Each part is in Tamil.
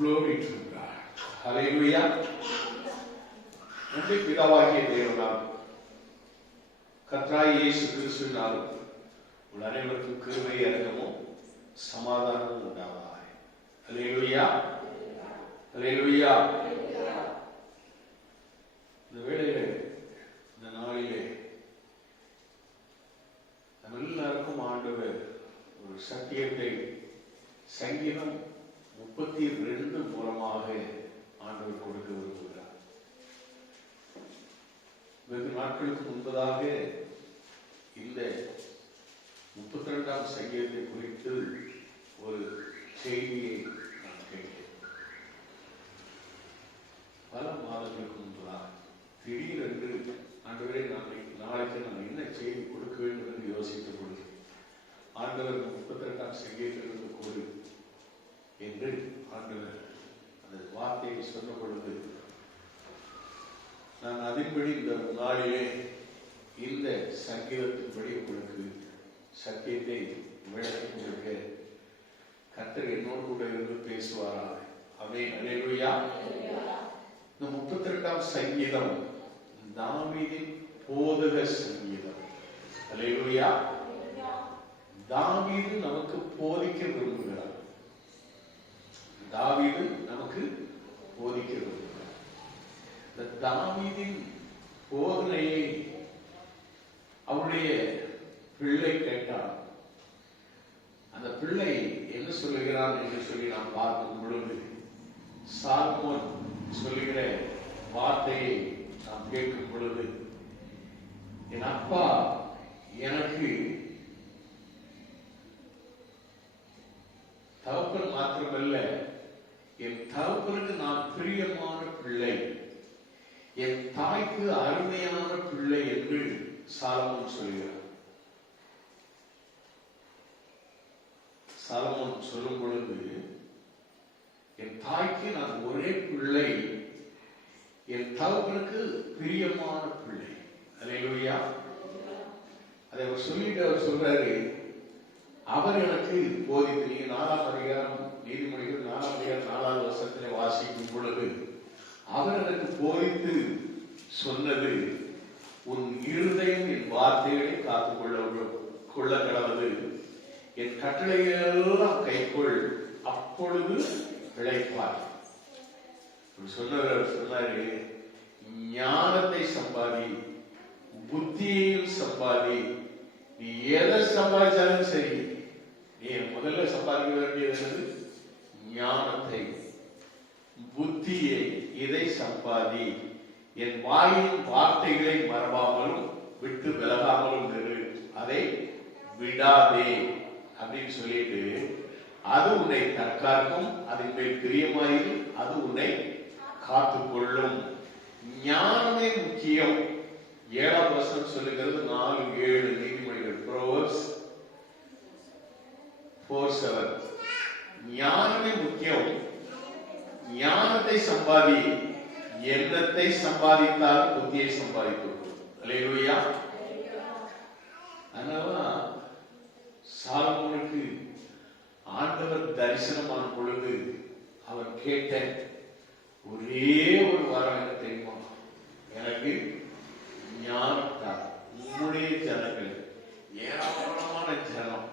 Glory to God. Hallelujah. நம்முடைய பிதாவாகிய தேவனால் கர்த்தராகிய இயேசு கிறிஸ்துவினால் உங்கள் அனைவருக்கும் கிருபை இரக்கமும் சமாதானமும் உண்டாவதாக. ஹல்லேலூயா. ஹல்லேலூயா. இந்த வேளையிலே இந்த நாளிலே நம்ம எல்லாருக்கும் ஆண்டவர் ஒரு சத்தியத்தை சங்கீதம் 32 மூலமாக ஆண்டவர் கொடுக்க விரும்புகிறார். வெகு நாட்களுக்கு முன்பதாக இந்த 32ஆம் சங்கீதத்தை குறித்து ஒரு செய்தியை நான் கேட்டேன். பல மாதங்களுக்கு முன்பதாக திடீரென்று ஆண்டவரே நாளைக்கு நான் என்ன செய்தி கொடுக்க வேண்டும் என்று யோசித்த பொழுது ஆண்டவர் 32ஆம் சங்கீதத்திலிருந்து கொடு என்று ஆண்டவர் அந்த வார்த்தையை சொன்ன பொழுது நான் அதன்படி இந்த நாளிலே இந்த சங்கீதத்தின்படி உங்களுக்கு சத்தியத்தை விளக்கி கொடுக்க கர்த்தர் என்னோடு கூட இருந்து பேசுவாராக. ஆமென். அல்லேலூயா. இந்த 32ஆம் சங்கீதம் தாவீதின் போதக சங்கீதம். அல்லேலூயா. தாவீது நமக்கு போதிக்க விரும்புகிறார். தாவீது நமக்கு போதிக்க விரும்புகிறார். இந்த தாவீதின் போதனையை அவருடைய பிள்ளை கேட்டார். அந்த பிள்ளை என்ன சொல்லுகிறான் என்று சொல்லி நாம் பார்க்கும் பொழுது சாலமோன் சொல்லுகிற வார்த்தையை நாம் கேட்கும் பொழுது என் அப்பா எனக்கு தகப்பன் மாத்திரமல்ல, என் தகப்பனுக்கு நான் பிரியமான பிள்ளை, என் தாய்க்கு அருமையான பிள்ளை என்று சாலமோன் சொல்கிறார். சாலமோன் சொல்லும் பொழுது என் தாய்க்கு நான் ஒரே பிள்ளை, என் தகப்பனுக்கு பிரியமான பிள்ளை. அல்லேலூயா. அதை அவர் சொல்லிட்டு அவர் சொல்றாரு, அவர் எனக்கு போதித்து, நீங்க 4ஆம் அதிகாரம் நீதிமொழிகள் 4ஆம் அதிகாரம் 4வது வசனத்திலே வாசிக்கும் பொழுது அவர் எனக்கு போதித்து சொன்னது, உன் இருதயம் என் வார்த்தைகளை காத்துக்கொள்ள கடவது, என் கட்டளைகளெல்லாம் கைக்கொள், அப்பொழுது பிழைப்பார். சொன்னவர் சொன்னாரு, ஞானத்தை சம்பாதி, புத்தியையும் சம்பாதி, நீ எதை சம்பாதிச்சாலும் சரி, நீ முதல்ல சம்பாதிக்க வேண்டியது ஞானத்தை, புத்தியை, இதை சம்பாதி, என் வாயின் வார்த்தைகளை மறவாமலும் விட்டு விலகாமலும் இரு, அதை விடாதே அப்படின்னு சொல்லிட்டு, அது உன்னை தற்காக்கும், அதன் மேல் பிரியமாயிரு, அது உன்னை காத்துக்கொள்ளும். ஞானமே முக்கியம். 7ஆம் வசனம் சொல்லுகிறது, 4:7 நீதிமொழிகள், Proverbs 4:7. ஞானமே முக்கியம். ஞானத்தை சம்பாதி, எண்ணத்தை சம்பாதித்தால் புத்தியை சம்பாதிக்கும். அல்லேலூயா. அதனாலதான் சாலமோனுக்கு ஆண்டவர் தரிசனமான பொழுது அவர் கேட்ட ஒரே ஒரு வாரம் என்ன தெரியுமா? எனக்கு ஞானத்தார், உம்முடைய ஜனங்கள் ஏராளமான ஜனம்,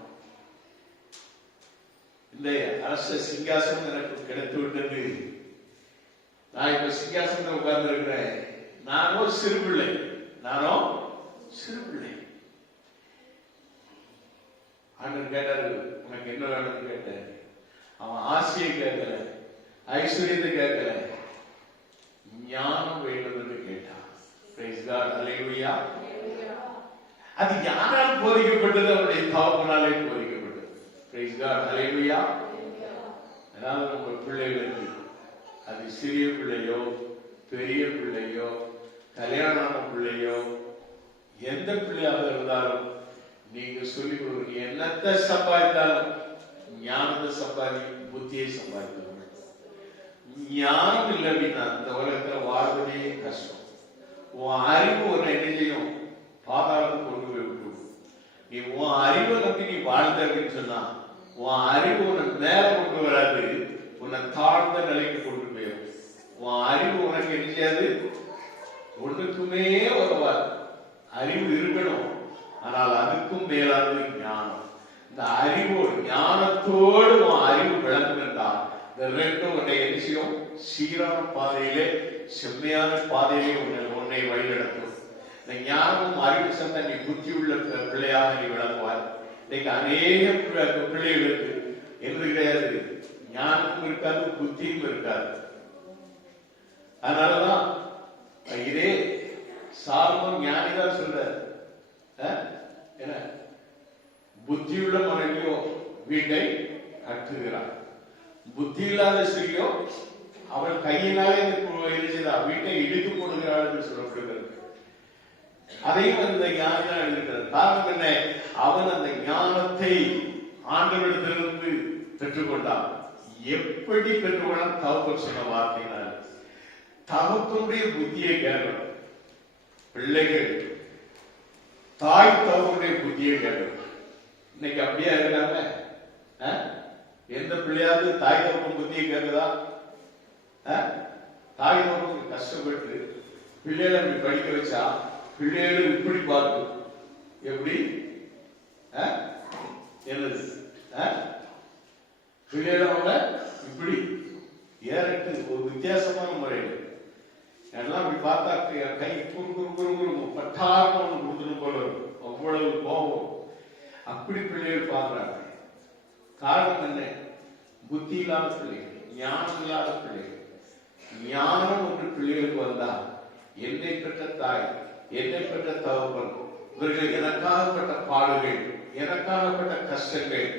இந்த அரச சிங்காசனம் எனக்கு கிடைத்து விட்டது, நான் இப்ப சிங்காசனத்தில் உட்கார்ந்து இருக்கிறேன், நானோ சிறு பிள்ளை. ஆண்டவர் கேட்டாரு, உனக்கு என்ன வேணும்னு கேட்டாரு. அவன் ஆசையை கேட்கல, ஐஸ்வர்யத்தை கேட்கல, ஞானம் வேண்டும் என்று கேட்டான். Praise God. Hallelujah. அது யாரால் போதிக்கப்பட்டது? அவருடைய தகப்பனாலே போதிக்கப்பட்டது. Praise God. Hallelujah. அதாவது உங்கள் பிள்ளைகளுக்கு அது சிறிய பிள்ளையோ பெரிய பிள்ளையோ கல்யாணமான பிள்ளையோ எந்த பிள்ளையாக இருந்தாலும் நீங்க சொல்லி கொடுங்க, என்னத்தை சம்பாதித்தாலும் ஞானத்தை சம்பாதி, புத்தியை சம்பாதித்தாலும். ஞானம் இல்லை அப்படின்னா இந்த உலகத்துல வாழ்வதே கஷ்டம். உன் அறிவு ஒரு என்ன செய்யும்? பாதாளத்துக்கு கொண்டு போய் விட்டுரும். நீ உன் அறிவை நம்பி நீ வாழ்ந்த அப்படின்னு சொன்னா உன் அறிவு உனக்கு மேல கொண்டு வராது, உன்னை தாழ்ந்த நிலைக்கு கொண்டு போயிடும். உன் அறிவு உனக்கு என்ன செய்யாது, ஒண்ணுக்குமே உதவாது. அறிவு இருக்கணும், ஆனால் அதுக்கும் மேலானது ஞானம். இந்த அறிவோடு ஞானத்தோடு உன் அறிவு விளங்குகின்றால் இந்த ரெண்டும் உன்னை என்ன செய்யும், சீரான பாதையிலே செம்மையான பாதையிலே உன்னை வழிநடத்தும். இந்த ஞானமும் அறிவு சேர்ந்த நீ புத்தி உள்ள பிள்ளையாக நீ விளங்குவார். இன்னைக்கு அநேக பிள்ளைகளுக்கு என்று கிடையாது, ஞானமும் இருக்காது, புத்தியும் இருக்காது. அதனாலதான் இதே சாலமோன் ஞானிதான் சொல்றார், என்ன புத்தியுள்ள மனைவியோ வீட்டை கட்டுகிறார், புத்தி இல்லாத ஸ்திரீயோ அவள் கையினாலே வீட்டை இடித்து போடுகிறாள் என்று சொல்லப்படுகிறது. அதையும் அந்த ஞானம் எழுதுகிறார். காரணம் என்ன, அவன் அந்த ஞானத்தை ஆண்டவரிடத்திலிருந்து பெற்றுக்கொண்டான். எப்படி பெற்றுக்கொண்டான்? தகப்பன் சொன்ன வார்த்தையினால். தகப்பனுடைய புத்தியை கேட்கணும். பிள்ளைகள் தாய் தகப்பனுடைய புத்தியை கேட்கணும். இன்னைக்கு அப்படியே இருக்காங்க. எந்த பிள்ளையாவது தாய் தகப்பன் புத்தியை கேட்குதா? தாய் தகப்பன் கஷ்டப்பட்டு பிள்ளைகளை அப்படி படிக்க வச்சா பிள்ளைகளும் இப்படி பார்க்கும். எப்படி என்னது பிள்ளைகளோட இப்படி ஏறட்டு ஒரு வித்தியாசமான முறையில் எல்லாம் இப்படி பார்த்தா கை குறுகுறு பட்டாரம் ஒன்று கொடுத்துட்டு போல இருக்கும். அவ்வளவு கோபம். அப்படி பிள்ளைகள் பார்க்கிறாங்க. காரணம் என்ன? புத்தி இல்லாத பிள்ளைகள், ஞானம் இல்லாத பிள்ளைகள். ஞானம் ஒன்று பிள்ளைகளுக்கு வந்தா என்னை பெற்ற தாய், என்னை பெற்ற தகப்பன், இவர்கள் எனக்காகப்பட்ட பாடுகள், எனக்காகப்பட்ட கஷ்டங்கள்,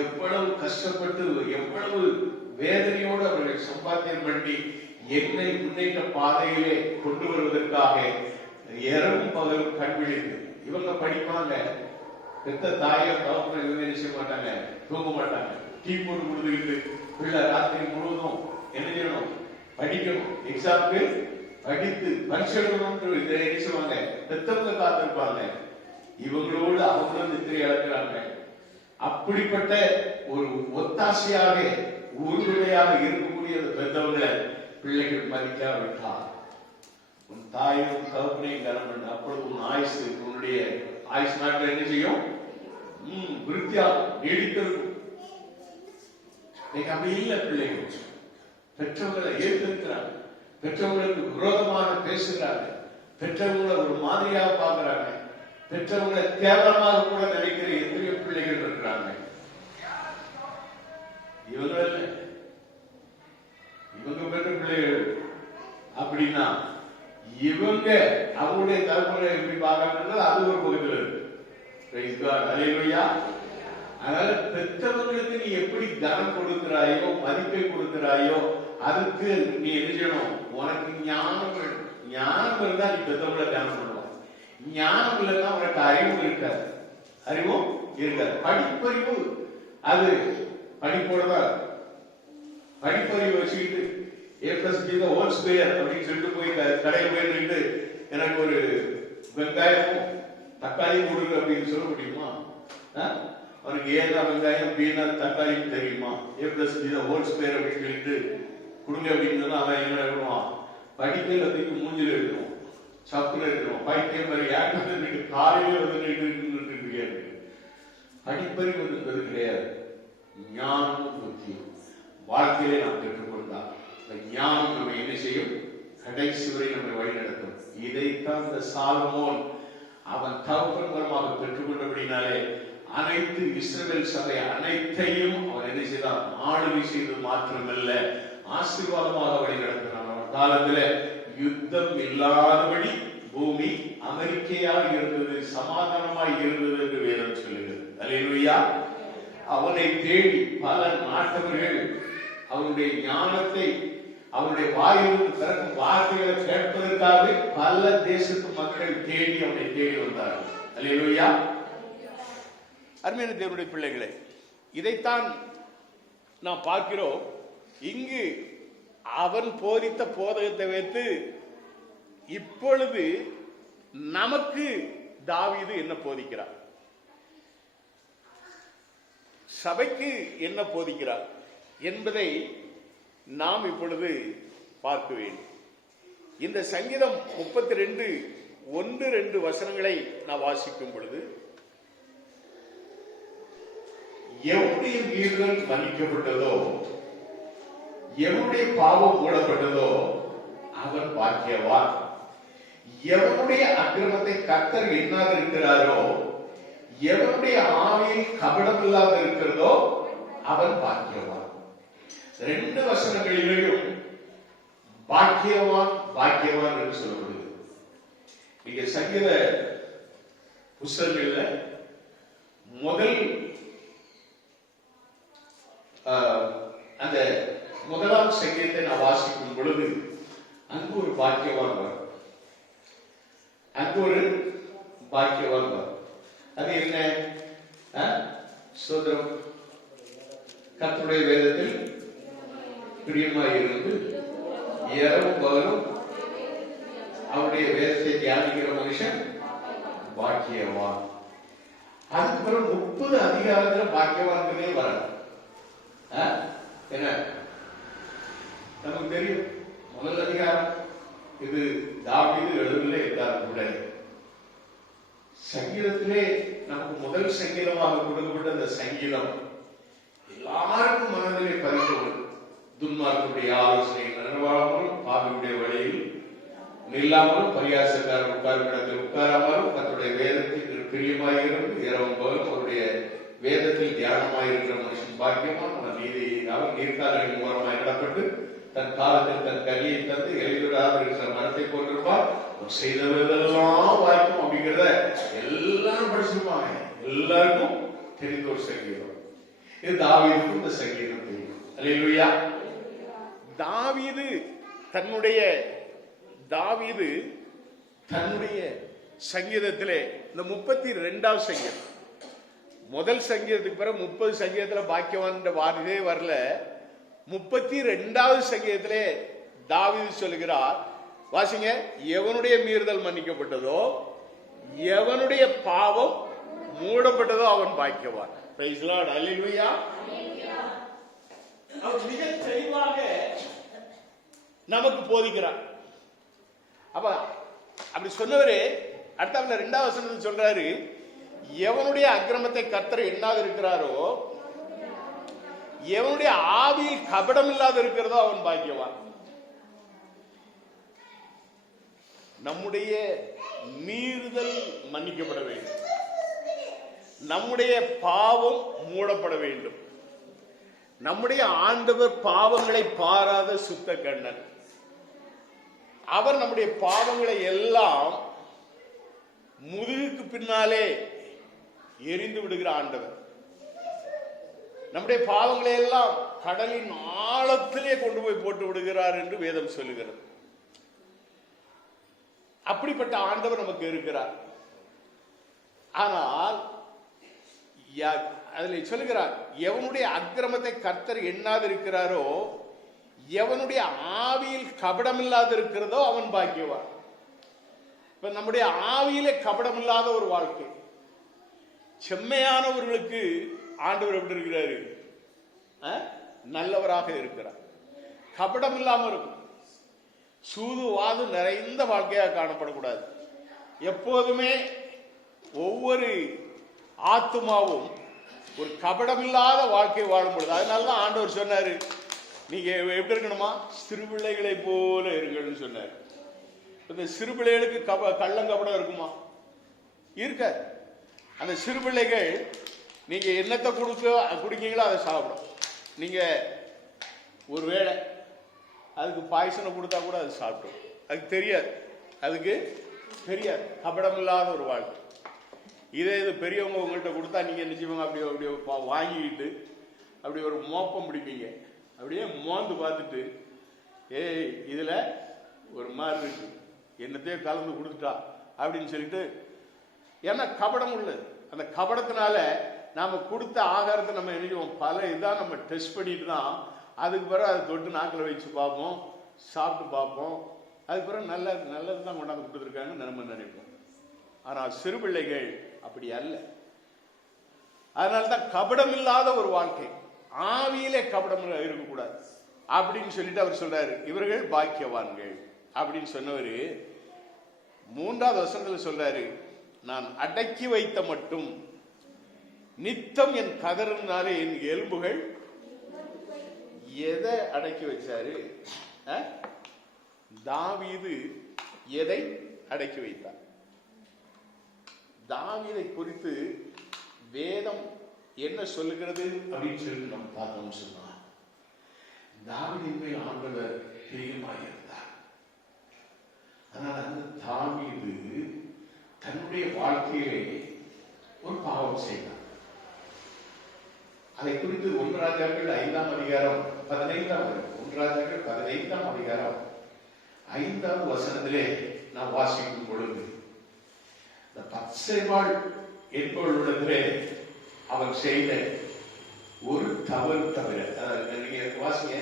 எவ்வளவு கஷ்டப்பட்டு எவ்வளவு வேதனையோடு அவர்கள் சம்பாத்தியம் பண்ணி என்னை முன்னேற்ற பாதையிலே கொண்டு வருவதற்காக இரவும் பகலும் கண்விழித்து இவங்க படிப்பாங்க. பெத்த தாயோ தகப்பனை இவங்க செய்ய மாட்டாங்க, தூங்க மாட்டாங்க. டீ போட்டு கொடுத்துக்கிட்டு பிள்ளை ராத்திரி முழுவதும் என்ன செய்யணும், படிக்கணும், எக்ஸாமுக்கு படித்து பரிசு எழுதணும். இதை என்ன செய்வாங்க, பெத்தவங்க காத்திருப்பாங்க. இவங்களோடு அவங்களும் நித்திரை இழக்கிறாங்க. அப்படிப்பட்ட ஒரு ஒத்தாசையாக உறுதுணையாக இருக்கக்கூடிய பெற்றவர்களை பிள்ளைகள் மதிக்காவிட்டால் உன் தாயும் தகப்பனையும் கனம் பண்ண, அப்பொழுது உன் ஆயுசு, உன்னுடைய ஆயுசு நாட்கள் என்ன செய்யும், விருத்தியாகும், நீடித்திருக்கும். அப்படி இல்லை. பிள்ளைகள் பெற்றவங்களை ஏற்றிருக்கிறாங்க, பெற்றவங்களுக்கு விரோதமாக பேசுகிறாங்க, பெற்றவங்களை ஒரு மாதிரியாக பார்க்கிறாங்க, பெற்றவங்களை கேவலமாக கூட நினைக்கிற எத்தனையோ பிள்ளைகள் இருக்கிறாங்க. இவங்க பெற்ற பிள்ளைகள் அப்படின்னா இவங்க அவங்களுடைய தலைமுறை எப்படி பார்க்கறது அது ஒரு பகுதியில் இருக்கு. அதனால பெற்றவங்களுக்கு நீ எப்படி தனம் கொடுக்கிறாயோ, மதிப்பை கொடுக்கிறாயோ, அதுக்கு நீ என்ன செய்யணும், உனக்கு ஞானம் இருந்தா நீ பெற்றவங்களை தியானம் பண்ணுவோம். ஞானம் இல்லைன்னா உனக்கு அறிவும் இருக்காது, அறிவும் இருக்காது. படிப்பறிவு அது படிப்போடதான். படிப்பறிவு வச்சுக்கிட்டு A+B² அப்படின்னு சொல்லிட்டு போய் கடையில் போய் நின்று எனக்கு ஒரு வெங்காயமும் தக்காளியும் கொடுங்க அப்படின்னு சொல்ல முடியுமா? அவனுக்கு ஏதா வெங்காயம் பீனா தக்காளியும் தெரியுமா? A+B² அப்படின்னு சொல்லிட்டு கொடுங்க அப்படின்னு அவன் என்ன எழுதுவான், படிப்பை வந்து மூஞ்சில் எழுதுவோம், சப்புல எழுதுவோம், பைத்தியம் மாதிரி யாருக்கு காலையில வந்து படிப்பறிவு என்பது கிடையாது. ஞானமும் புத்தியும் வாழ்க்கையிலே நாம் பெற்றுக்கொண்டால் ஞானம் நம்ம என்ன செய்யும், கடைசி வரை நம்மை வழிநடத்தும். இதைத்தான் இந்த சாலமோன் அவன் தகப்பன் மூலமாக பெற்றுக்கொண்டபடினாலே அனைத்து இஸ்ரவேல் சபை அனைத்தையும் அவன் என்ன செய்தான், ஆளுகை செய்தது மாத்திரமல்ல, ஆசீர்வாதமாக வழிநடத்தினான். அவன் காலத்துல யுத்தம் இல்லாதபடி பூமி அமெரிக்கையாக இருந்தது, சமாதானமாக இருந்தது என்று வேதம் சொல்லுகிறது. அல்லேலூயா. அவனை தேடி பல நாட்டவர்கள் அவனுடைய ஞானத்தை, அவனுடைய வாயிலிருந்து பிறக்கும் வார்த்தைகளை கேட்பதற்காக பல தேசத்து மக்கள் தேடி அவனை தேடி வந்தார்கள். அல்லேலூயா. அருமையான தேவனுடைய பிள்ளைகளே, இதைத்தான் நாம் பார்க்கிறோம். இங்கு அவன் போதித்த போதகத்தை வைத்து இப்பொழுது நமக்கு தாவீது என்ன போதிக்கிறார், சபைக்கு என்ன போதிக்கிறார் என்பதை நாம் இப்பொழுது பார்க்க வேண்டும். இந்த சங்கீதம் 32 1-2 வசனங்களை நான் வாசிக்கும் பொழுது, எவனுடைய மீறுதல் மன்னிக்கப்பட்டதோ, எவனுடைய பாவம் மூடப்பட்டதோ அவன் பாக்கியவான். எவனுடைய அக்கிரமத்தை கர்த்தர் எண்ணாது இருக்கிறாரோ, எவனுடைய ஆவியில் கபடம் இல்லாத இருக்கிறதோ அவன் பாக்கியவான். 2 வசனங்களிலேயும் பாக்கியவான் பாக்கியவான் என்று சொல்லப்படுகிறது. இங்க சங்கீத புஸ்தகங்கள்ல முதல் அந்த முதலாம் சங்கீதத்தை நான் வாசிக்கும் பொழுது அங்கு ஒரு பாக்கியவான் வரும். அங்கு ஒரு பாக்கியவான் வரும். அது என்ன? சோதரம் கர்த்தருடைய வேதத்தில் பிரியமாயிருந்து இரவும் பகலும் அவருடைய வேதத்தை தியானிக்கிற மனுஷன் பாக்கியவான். அதுக்கு பிறகு 30 அதிகாரத்துல பாக்கியவான்களே வராது. என்ன நமக்கு தெரியும், முதல் அதிகாரம் இது தாவீது எழுதவில்லை என்றாலும் கூட சங்கீதத்திலே நமக்கு முதல் சங்கீதமாக கொடுக்கப்பட்ட அந்த சங்கீதம் எல்லாருக்கும் மனதிலே பதிந்தது. துன்மார்க்குடைய ஆலோசனை நடவாமல், பாவியுடைய வழியில் நில்லாமலும், பரியாசக்காரர் உட்காரும் இடத்தில் உட்காராமலும், தன்னுடைய வேதத்தில் பிரியமாயிருந்து இரவும் பகலும் அவருடைய வேதத்தில் தியானமாயிருக்கிற மனுஷன் பாக்கியமான நீதியினால் நீர்கால்களின் மூலமாய் நடப்பட்டு தன் காலத்தில் தன் கனியை தந்து எழுதிவிடாத இருக்கிற மரத்தை போட்டிருப்பார். செய்தவர்களெல்லாம் வாய்க்கும் அப்படிங்கிறத எல்லாரும் படிச்சிருப்பாங்க. எல்லாருக்கும் தெரிந்த ஒரு சங்கீதம். இது தாவீதுக்கும் இந்த சங்கீதம் தெரியும். அல்லேலூயா. தாவீது தன்னுடைய சங்கீதத்திலே இந்த 32வது சங்கீதம், முதல் சங்கீதத்துக்கு பிறகு 30 சங்கீதத்துல பாக்கியவான் வார்த்தையே வரல. 32வது சங்கீதத்திலே தாவீது சொல்லுகிறார், வாசிங்க, எவனுடைய மீறுதல் மன்னிக்கப்பட்டதோ, எவனுடைய பாவம் மூடப்பட்டதோ அவன் பாக்கியவான். Praise the Lord. அல்லேலூயா. அவர் மிக தெளிவாக நமக்கு போதிக்கிறார். அப்ப அப்படி சொன்னவரே அடுத்த 2வது வசனத்தில் சொல்றாரு, எவனுடைய அக்கிரமத்தை கர்த்தர் எண்ணாது இருக்கிறாரோ, எவனுடைய ஆவியில் கபடம் இல்லாத இருக்கிறதோ அவன் பாக்கியவான். நம்முடைய மீறுதல் மன்னிக்கப்பட வேண்டும், நம்முடைய பாவம் மூடப்பட வேண்டும். நம்முடைய ஆண்டவர் பாவங்களை பாராத சுத்த கண்ணன். அவர் நம்முடைய பாவங்களை எல்லாம் முதுகுக்கு பின்னாலே எரிந்து விடுகிற ஆண்டவர். நம்முடைய பாவங்களை எல்லாம் கடலின் ஆழத்திலே கொண்டு போய் போட்டு விடுகிறார் என்று வேதம் சொல்லுகிறது. அப்படிப்பட்ட ஆண்டவர் நமக்கு இருக்கிறார். ஆனால் அதில் சொல்லுகிறார், எவனுடைய அக்கிரமத்தை கர்த்தர் எண்ணாது இருக்கிறாரோ, எவனுடைய ஆவியில் கபடம் இல்லாத இருக்கிறதோ அவன் பாக்கியவான். இப்ப நம்முடைய ஆவியிலே கபடம் இல்லாத ஒரு வாழ்க்கை, செம்மையானவர்களுக்கு ஆண்டவர் எப்படி இருக்கிறாரு? நல்லவராக இருக்கிறார். கபடம் இல்லாம இருக்கும். சூதுவாது நிறைந்த வாழ்க்கையாக காணப்படக்கூடாது. எப்போதுமே ஒவ்வொரு ஆத்துமாவும் ஒரு கபடமில்லாத வாழ்க்கை வாழும் பொழுது, அதனாலதான் ஆண்டவர் சொன்னாரு, நீங்க எப்படி இருக்கணுமா? சிறுபிள்ளைகளை போல இருங்கன்னு சொன்னார். இந்த சிறுபிள்ளைகளுக்கு கள்ளங்கபடம் இருக்குமா? இருக்க. அந்த சிறுபிள்ளைகள் நீங்க என்னத்தை குடிக்கீங்களோ அதை சாப்பிடும். நீங்க ஒருவேளை அதுக்கு பாய்சனை கொடுத்தா கூட அது சாப்பிடும். அதுக்கு தெரியாது, அதுக்கு தெரியாது. கபடம் இல்லாத ஒரு வாழ்க்கை. இதே இது பெரியவங்க உங்கள்கிட்ட கொடுத்தா நீங்க என்ன செய்வாங்க? அப்படியே வாங்கிக்கிட்டு அப்படி ஒரு மோப்பம் பிடிப்பீங்க. அப்படியே மோந்து பார்த்துட்டு, ஏய் இதுல ஒரு மாதிரி இருக்கு, என்னத்தையும் கலந்து கொடுத்துட்டா அப்படின்னு சொல்லிட்டு, ஏன்னா கபடம் உள்ளது. அந்த கபடத்தினால நாம கொடுத்த ஆகாரத்தை நம்ம என்ன செய்வோம்? பல இதான் நம்ம டெஸ்ட் பண்ணிட்டு தான் அதுக்கு பிறகு அதை தொட்டு நாக்கில் வச்சு பார்ப்போம், சாப்பிட்டு பார்ப்போம். அதுக்கு பிறகு நல்லது தான் கொண்டாந்து கொடுத்துருக்காங்கன்னு நம்ம நினைப்போம். ஆனால் சிறு பிள்ளைகள் அப்படி அல்ல. அதனால்தான் கபடம் இல்லாத ஒரு வாழ்க்கை, ஆவியிலே கபடம் இருக்கக்கூடாது. அப்படின்னு சொல்லிட்டு அவர் சொல்றாரு, இவர்கள் பாக்கியவான்கள் அப்படின்னு சொன்னவர் 3வது வசனத்தில் சொல்றாரு, நான் அடக்கி வைத்த மட்டும் நித்தம் என் கதறினாலே என் எலும்புகள். எதை அடக்கி வச்சாரு? தாவீது எதை அடக்கி வைத்தார்? தாவீதை குறித்து வேதம் என்ன சொல்லுகிறது அப்படின்னு சொல்லி நம்ம பார்த்தோம்னு சொன்னா, தாவீதின் மேல் ஆண்டவர் பிரியமாயிருந்தார். ஆனால் அந்த தாவீது தன்னுடைய வாழ்க்கையிலே ஒரு பாவம் செய்தார். அதை குறித்து 1 ராஜாக்கள் 5ஆம் அதிகாரம் 15ஆம் அதிகாரம் 5ஆம் வசனத்திலே நாம் வாசிக்கும் பொழுது, இந்த பத்சேபாள் என்பவளிடத்திலே அவன் செய்த ஒரு தவறு தவிர, நீங்க வாசிங்க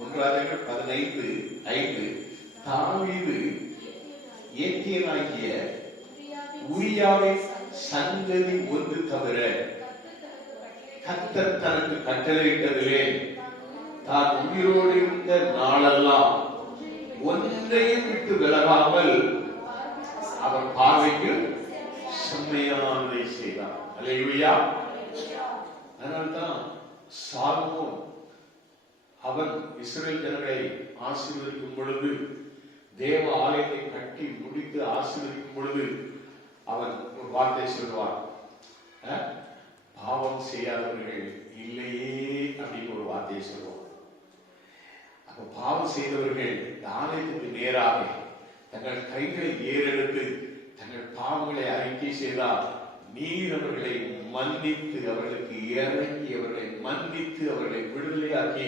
1 ராஜாக்கள் 15:5, தாவீது ஏத்தியனாகிய உரியாவின் சங்கதி ஒன்று தவிர கர்த்தர் தனக்கு கட்டளையிட்டதிலே தான் உயிரோடு இருந்த நாளெல்லாம் ஒன்றையும் விட்டு விலகாமல் அவன் பார்வைக்கு செம்மையானதை செய்தான். அல்லேலூயா. அதனால்தான் சாலமோன் அவன் இஸ்ரவேல் ஜனங்களை ஆசீர்வதிக்கும் பொழுது, தேவ ஆலயத்தை கட்டி முடித்து ஆசீர்வதிக்கும் பொழுது அவன் ஒரு வார்த்தை சொல்வான், பாவம் செய்யாதவர்கள் இல்லையே அப்படின்னு ஒரு வார்த்தையை சொல்லுவான். அப்ப பாவம் செய்தவர்கள் ஆலயத்துக்கு நேராக தங்கள் கைகளை ஏறெடுத்து தங்கள் பாவங்களை அறிக்கை செய்தால் நீர் அவர்களை மன்னித்து, அவர்களுக்கு இறங்கி அவர்களை மன்னித்து அவர்களை விடுதலையாக்கி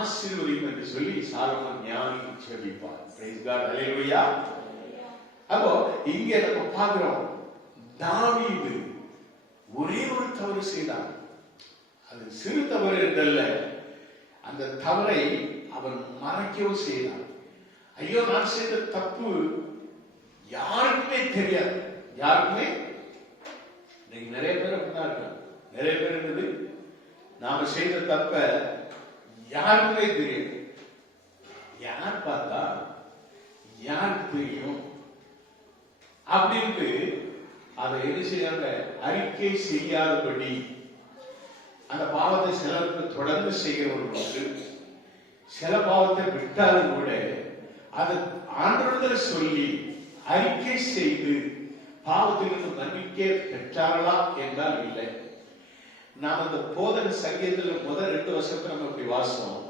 ஆசீர்வதிக்கும் என்று சொல்லி சாலமோன் ஞானி சொல்லிப்பார். Price God. அல்லேலூயா. அப்போ இங்கே நம்ம பார்க்கிறோம், தாவீது ஒரே ஒரு தவறு செய்தான். அது சிறு தவறு என்றல்ல, அந்த தவறை அவன் மறைக்கவும் செய்தான். ஐயோ, நான் செய்த தப்பு யாருக்குமே தெரியாது. யாருக்குமே நிறைய பேர் அப்படிதான் இருக்காங்க. நிறைய பேர் இருந்தது நாம செய்த தப்ப யாருக்குமே தெரியும். யார் பார்த்தா யாருக்கு தெரியும் அப்படின்ட்டு அதை என்ன செய்யாங்க, அறிக்கை செய்யாதபடி அந்த பாவத்தை சிலருக்கு தொடர்ந்து செய்கிறவர்களுக்கு, சில பாவத்தை விட்டாலும் கூட அதை ஆண்டவரிடத்தில் சொல்லி அறிக்கை செய்து பாவத்திலிருந்து மன்னிக்க பெற்றார்களா என்றால் இல்லை. நாம் அந்த போதன சங்கீதத்தில் முதல் 2 வசனத்தை நம்ம இப்படி வாசிச்சோம்.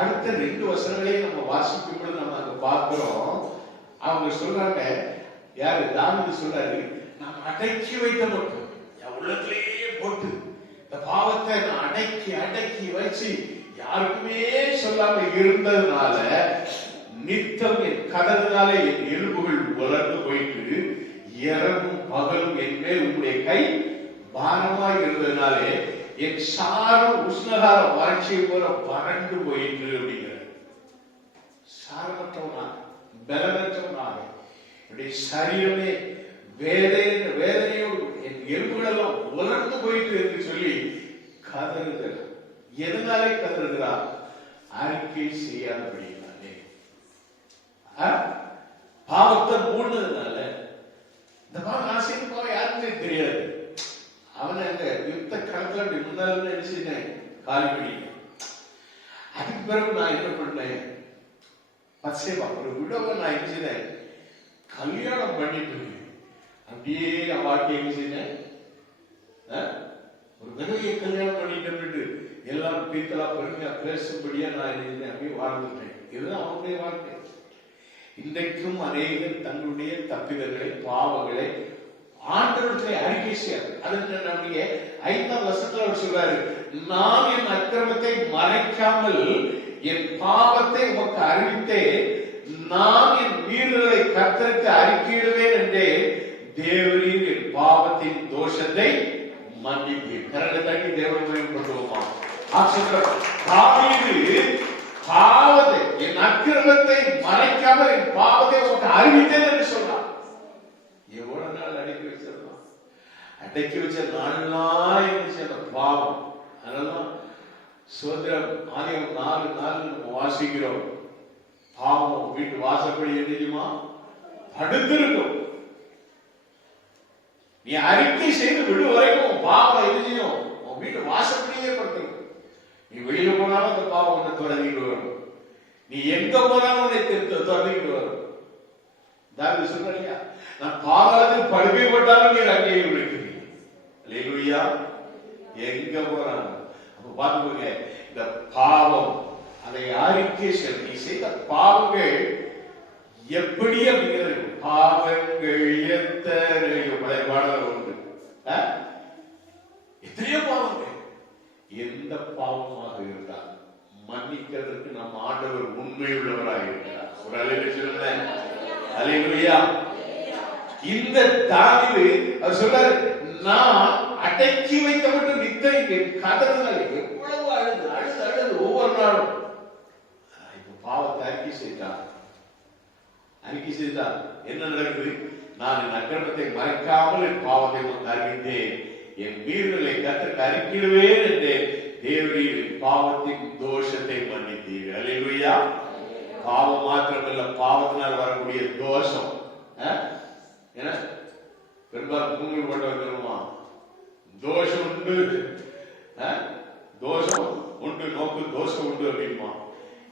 அடுத்த 2 வசனங்களையும் நம்ம வாசிக்கும் பொழுது நம்ம அங்க பார்க்கிறோம், அவங்க சொல்றாங்க, யாரு? தாவீது சொல்றாரு, நான் அடக்கி வைத்த மட்டும் என் உள்ளத்திலேயே போட்டு இந்த பாவத்தை நான் அடக்கி அடக்கி வச்சு யாருக்குமே சொல்லாம இருந்ததுனால நித்தம் என் கதறினால என் எலும்புகள் வளர்ந்து போயிட்டு இரவும் பகலும் என் மேல் உங்களுடைய கை பாரமாய் இருந்ததுனாலே என் சாரம் உஷ்ணகார வறட்சியை போல வறண்டு போயிட்டு அப்படிங்கிற சாரமற்றவனாக பலமற்றவனாக என்னுடைய சரீரமே வேதனையோடு என் எலும்புகள் எல்லாம் உலர்ந்து போயிட்டு என்று சொல்லி கதறுகிறார். எதனாலே கதறுகிறார்? அறிக்கை செய்யாதபடினாலே, பாவத்தை மூடுனதுனால. இந்த பாவம் நான் செய்த பாவம் யாருக்குமே தெரியாது. அவனை அங்க யுத்த களத்துல அப்படி முன்னால நினைச்சுட்டேன் காலி பண்ணிட்டேன். அதுக்கு பிறகு நான் என்ன பண்ணேன், பச்சைவா ஒரு விடவை நான் என்ன செய்தேன், கல்யாணம் பண்ணிட்டு அப்படியே அவாட்டி என்ன செய்தேன், ஒரு விதவையை கல்யாணம் பண்ணிட்டு எல்லாரும் பீத்தலா பெருமையா பேசும்படியா நான் அப்படியே வாழ்ந்துட்டேன். இதுதான் அவனுடைய வாழ்க்கை. இன்றைக்கும் அநேகர் தங்களுடைய தப்பிதங்களை பாவங்களை ஆண்டவர்களை அறிக்கை செய்யாது. அதற்கு நம்முடைய 5ஆம் வசனத்துல அவர் சொல்றாரு, நான் என் அக்கிரமத்தை மறைக்காமல் என் பாவத்தை உமக்கு அறிவித்தேன், நான் என் வீரர்களை கர்த்தருக்கு அறிக்கையிடுவேன் என்றே தேவரீர் என் பாவத்தின் தோஷத்தை மன்னிப்பேன். கரங்களை தட்டி தேவனை மேம்படுத்துவோமா? தாவீது பாவத்தை, என் அக்கிரமத்தை மறைக்காமல் என் பாவத்தை உமக்கு அறிவித்தேன் என்று சொன்னார். எவ்வளவு நாள் அடக்கி வச்சிருந்தான்? அடக்கி வச்ச நாளெல்லாம் இருந்துச்சு அந்த பாவம். அதனால சுதந்திரம் ஆதியம் 4:4 நம்ம வாசிக்கிறோம். பாவம் வீட்டு வாசப்படி தெரியுமா படுத்திருக்கும். நீ அறிக்கை செய்து விடு வரைக்கும் பாவம் எரிஞ்சியும் உன் வீட்டு வாசப்படியே படுத்திருக்கும். நீ வெளியில போனாலும் அந்த பாவம் உன்னை தொடர்ந்துட்டு வரும். நீ எங்க போனாலும் உன்னை தொடர்ந்துட்டு வரும். தாவீது சொல்றாரியா, நான் பாவத்தில் படுக்கை போட்டாலும் நீர் அங்கேயே விடுக்கிறீங்க. அல்லேலூயா. எங்க போறாங்க அப்ப பாத்துக்கோங்க, இந்த பாவம் அதை அறிக்கை செய்ய நீ செய்த பாவங்கள் எப்படி அப்படிங்கிறது. பாவங்கள் எத்தனையோ பழைய பாடல் உண்டு. எத்தனையோ பாவங்கள். எந்த பாவமாக இருந்தால் மன்னிக்கிறதுக்கு நம் ஆண்டவர் உண்மையுள்ளவராக இருக்கிறார். ஒரு அல்லேலூயா சொல்லுங்க. அல்லேலூயா. இந்த தாவீது அவர் சொல்றாரு, நான் அடக்கி வைக்கப்பட்டு நித்திரை கதறினால எவ்வளவு அழுது அழுது அழுது ஒவ்வொரு நாளும். இப்ப பாவத்தை அறிக்கை செய்தார். அறிக்கை செய்தார். என்ன நடக்குது? நான் என் அக்கிரமத்தை மறைக்காமல் என் பாவத்தை அறிவித்தேன், என் மீறுதலை கர்த்தருக்கு அறிக்கையிடுவேன் என்றேன். தேவரீர் பாவத்தின் தோஷத்தை மன்னித்தீர். அல்லேலூயா. பாவம் மாத்திரமல்ல, பாவத்தினால் வரக்கூடிய தோஷம். ஏன்னா பெரும்பாலும் தூங்கல் போட்டவர்களுமா தோஷம் உண்டு, தோஷம் உண்டு, நோக்கு தோஷம் உண்டு அப்படிமா.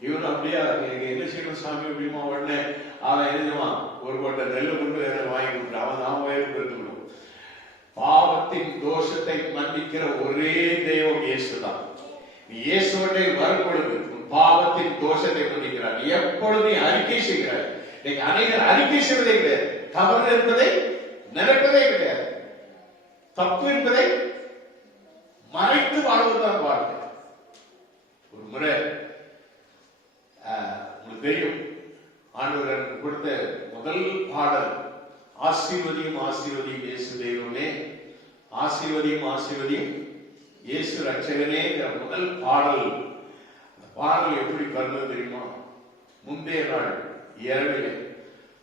இவன் அப்படியா என்ன செய்யணும் சாமி அப்படிமா. உடனே அவன் எழுதுவான், ஒரு கோட்டை நெல்லு கொண்டு வாங்கி கொடுத்து அவன் வயிறு பெருத்துக்கணும். பாவத்தின் தோஷத்தை மன்னிக்கிற ஒரே தெய்வம் இயேசுதான். நீ இயேசுவனை வரும்பொழுது பாவத்தின் தோஷத்தை மன்னிக்கிறார். எப்பொழுது நீ அறிக்கை செய்கிறாய். நீங்க அனைவரும் அறிக்கை செய்வதே கிடையாது. தவறு என்பதை நடப்பதே கிடையாது. தப்பு என்பதை மறைத்து வாழ்வதுதான் வாழ்க்கை. ஒரு முறை உங்களுக்கு தெரியும், ஆண்டவர் எனக்கு கொடுத்த முதல் பாடல் ஆசீர்வதியும் ஆசீர்வதியும் இயேசு தெய்வமே, ஆசீர்வதியும் ஆசீர்வதியும் இயேசு ரட்சகனே. முதல் பாடல். அந்த பாடல் எப்படி பண்ணது தெரியுமா? முந்தைய நாள் இரவிலே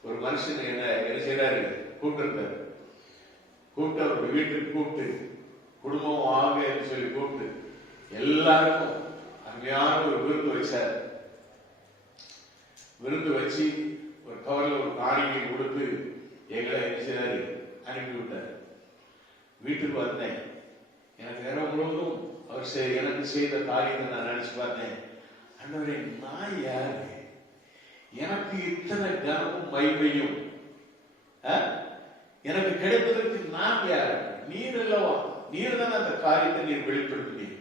ஒரு மனுஷன் என்ன செய்யறாரு, கூப்பிட்டு அவர் வீட்டுக்கு கூப்பிட்டு குடும்பம் வாங்க என்று சொல்லி கூப்பிட்டு எல்லாருக்கும் அருமையான ஒரு விருந்து வச்சார். விருந்து வச்சு ஒரு கவர்ல ஒரு காணிக்கை கொடுத்து எங்களை என்ன செய்தாரு, அனுப்பி விட்டார். வீட்டுக்கு வந்தேன். எனக்கு நேரம் முழுவதும் அவர் எனக்கு செய்த காரியத்தை நான் நினைச்சு பார்த்தேன். ஆண்டவரே, நான் யாரு? எனக்கு இத்தனை கனமும் மகிமையும் எனக்கு கிடைப்பதற்கு நான் யார்? நீர் அல்லவா? நீர் தானே அந்த காரியத்தை நீர் வெளிப்படுத்தினீர்.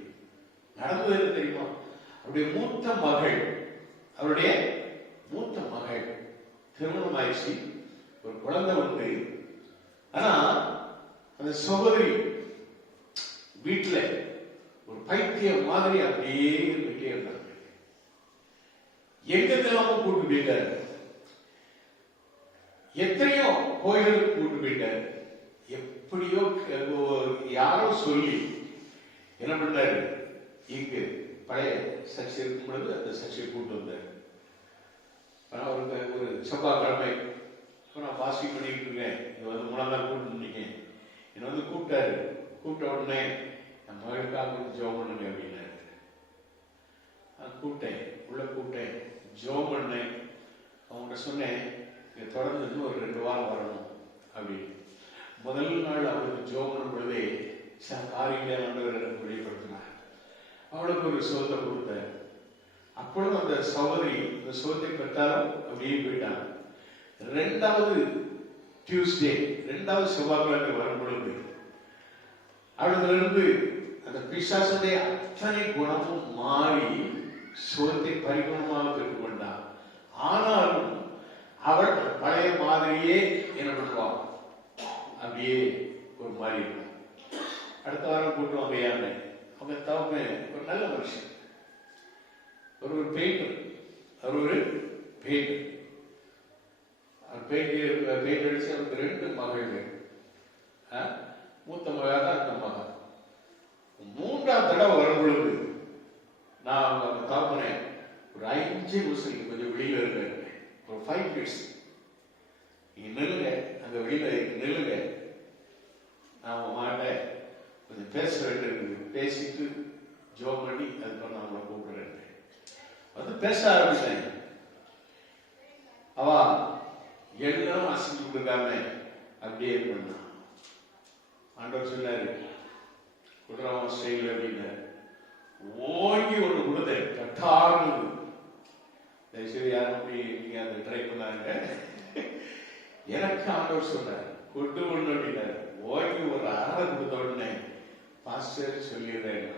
நடந்தது தெரியுமா? அவருடைய மூத்த மகள், அவருடைய மூத்த மகள் திருமணம் ஆயிடுச்சு, ஒரு குழந்தை உண்டு. ஆனா அந்த சகோதரி வீட்டுல ஒரு பைத்தியம் மாதிரி அப்படியே இருந்துட்டே இருந்தாங்க. எங்கெல்லாம கூட்டு போயிட்டாரு. எத்தனையோ கோயிலுக்கு கூட்டு போயிட்டாரு. எப்படியோ யாரோ சொல்லி என்ன பண்ணாரு, இங்கு பழைய சர்ச்சை இருக்கும் பொழுது அந்த சர்ச்சையை கூட்டு வந்தார். அவருக்கு ஒரு செவ்வாய்க்கிழமை நான் வாசி பண்ணிட்டு இருக்கேன். இங்க வந்து மூணாவது கூப்பிட்டு என்னை வந்து கூப்பிட்டாரு. கூப்பிட்ட உடனே என் மகளுக்காக வந்து ஜோம் பண்ணுங்க அப்படின்னாரு. நான் கூப்பிட்டேன், உள்ள கூப்பிட்டேன், ஜோம் பண்ணேன். அவங்கள்ட்ட சொன்னேன், இதை தொடர்ந்து இன்னும் ஒரு 2 வாரம் வரணும் அப்படின்னு. முதல் நாள் அவளுக்கு ஜோம் பண்ணும் பொழுதே சில காரியங்களை ஆண்டவர் எனக்கு வெளிப்படுத்தினார். அவளுக்கு ஒரு சோத்தை கொடுத்தார். அப்பொழுது அந்த சகோதரி இந்த சோத்தை பெற்றாலும் அப்படியே போயிட்டாங்க. 2வது டியூஸ்டே, 2வது செவ்வாய்க்கிழமை வரும் பொழுது அவளிலிருந்து அந்த பிசாசுடைய அத்தனை குணமும் மாறி சோத்தை பரிபூர்ணமாக பெற்றுக்கொண்டார். ஆனாலும் அவள் பழைய மாதிரியே என்ன பண்ணுவாள், அப்படியே ஒரு மாதிரி இருக்கும். அடுத்த வாரம் கூட்டுவாங்க. யாருன்னு அவங்க தவமே ஒரு நல்ல மனுஷன், ஒரு பெயிண்டர். அவர் ஒரு பெயிண்டர். பெயிண்ட் அடிச்சு அவருக்கு 2 மகள்கள். மூத்த மகா தான் அந்த மகன். 3ஆவது தடவை வரும் பொழுது நான் அவங்க தவப்பினேன். ஒரு 5 நிமிஷம் கொஞ்சம் வெளியில இருக்க, ஒரு 5 minutes நீங்க நில்லுங்க, அங்க வெளியில நில்லுங்க, நான் உங்க மாட்ட கொஞ்சம் பேச வேண்டியிருக்கு, பேசிட்டு ஜோம் பண்ணி அதுக்கப்புறம் நான் உங்களை கூப்பிடுறேன் வந்து பேச ஆரம்பிச்சேன். அவ எல்லாம் அசைஞ்சு கொடுக்காம அப்படியே பண்ணான். ஆண்டவர் சொன்னாரு குதிரவன் ஸ்டைல் அப்படின்னு ஓங்கி ஒண்ணு கொடுத்தேன். கட்டாரு தயவுசெய்து யாரும் அப்படி நீங்க அதை ட்ரை பண்ணாங்க. எனக்கு ஆண்டவர் சொன்னார் கொண்டு ஒண்ணு அப்படின்னாரு. ஓங்கி ஒரு அறை கொடுத்த உடனே பாஸ்டர் சொல்லிடுறேன்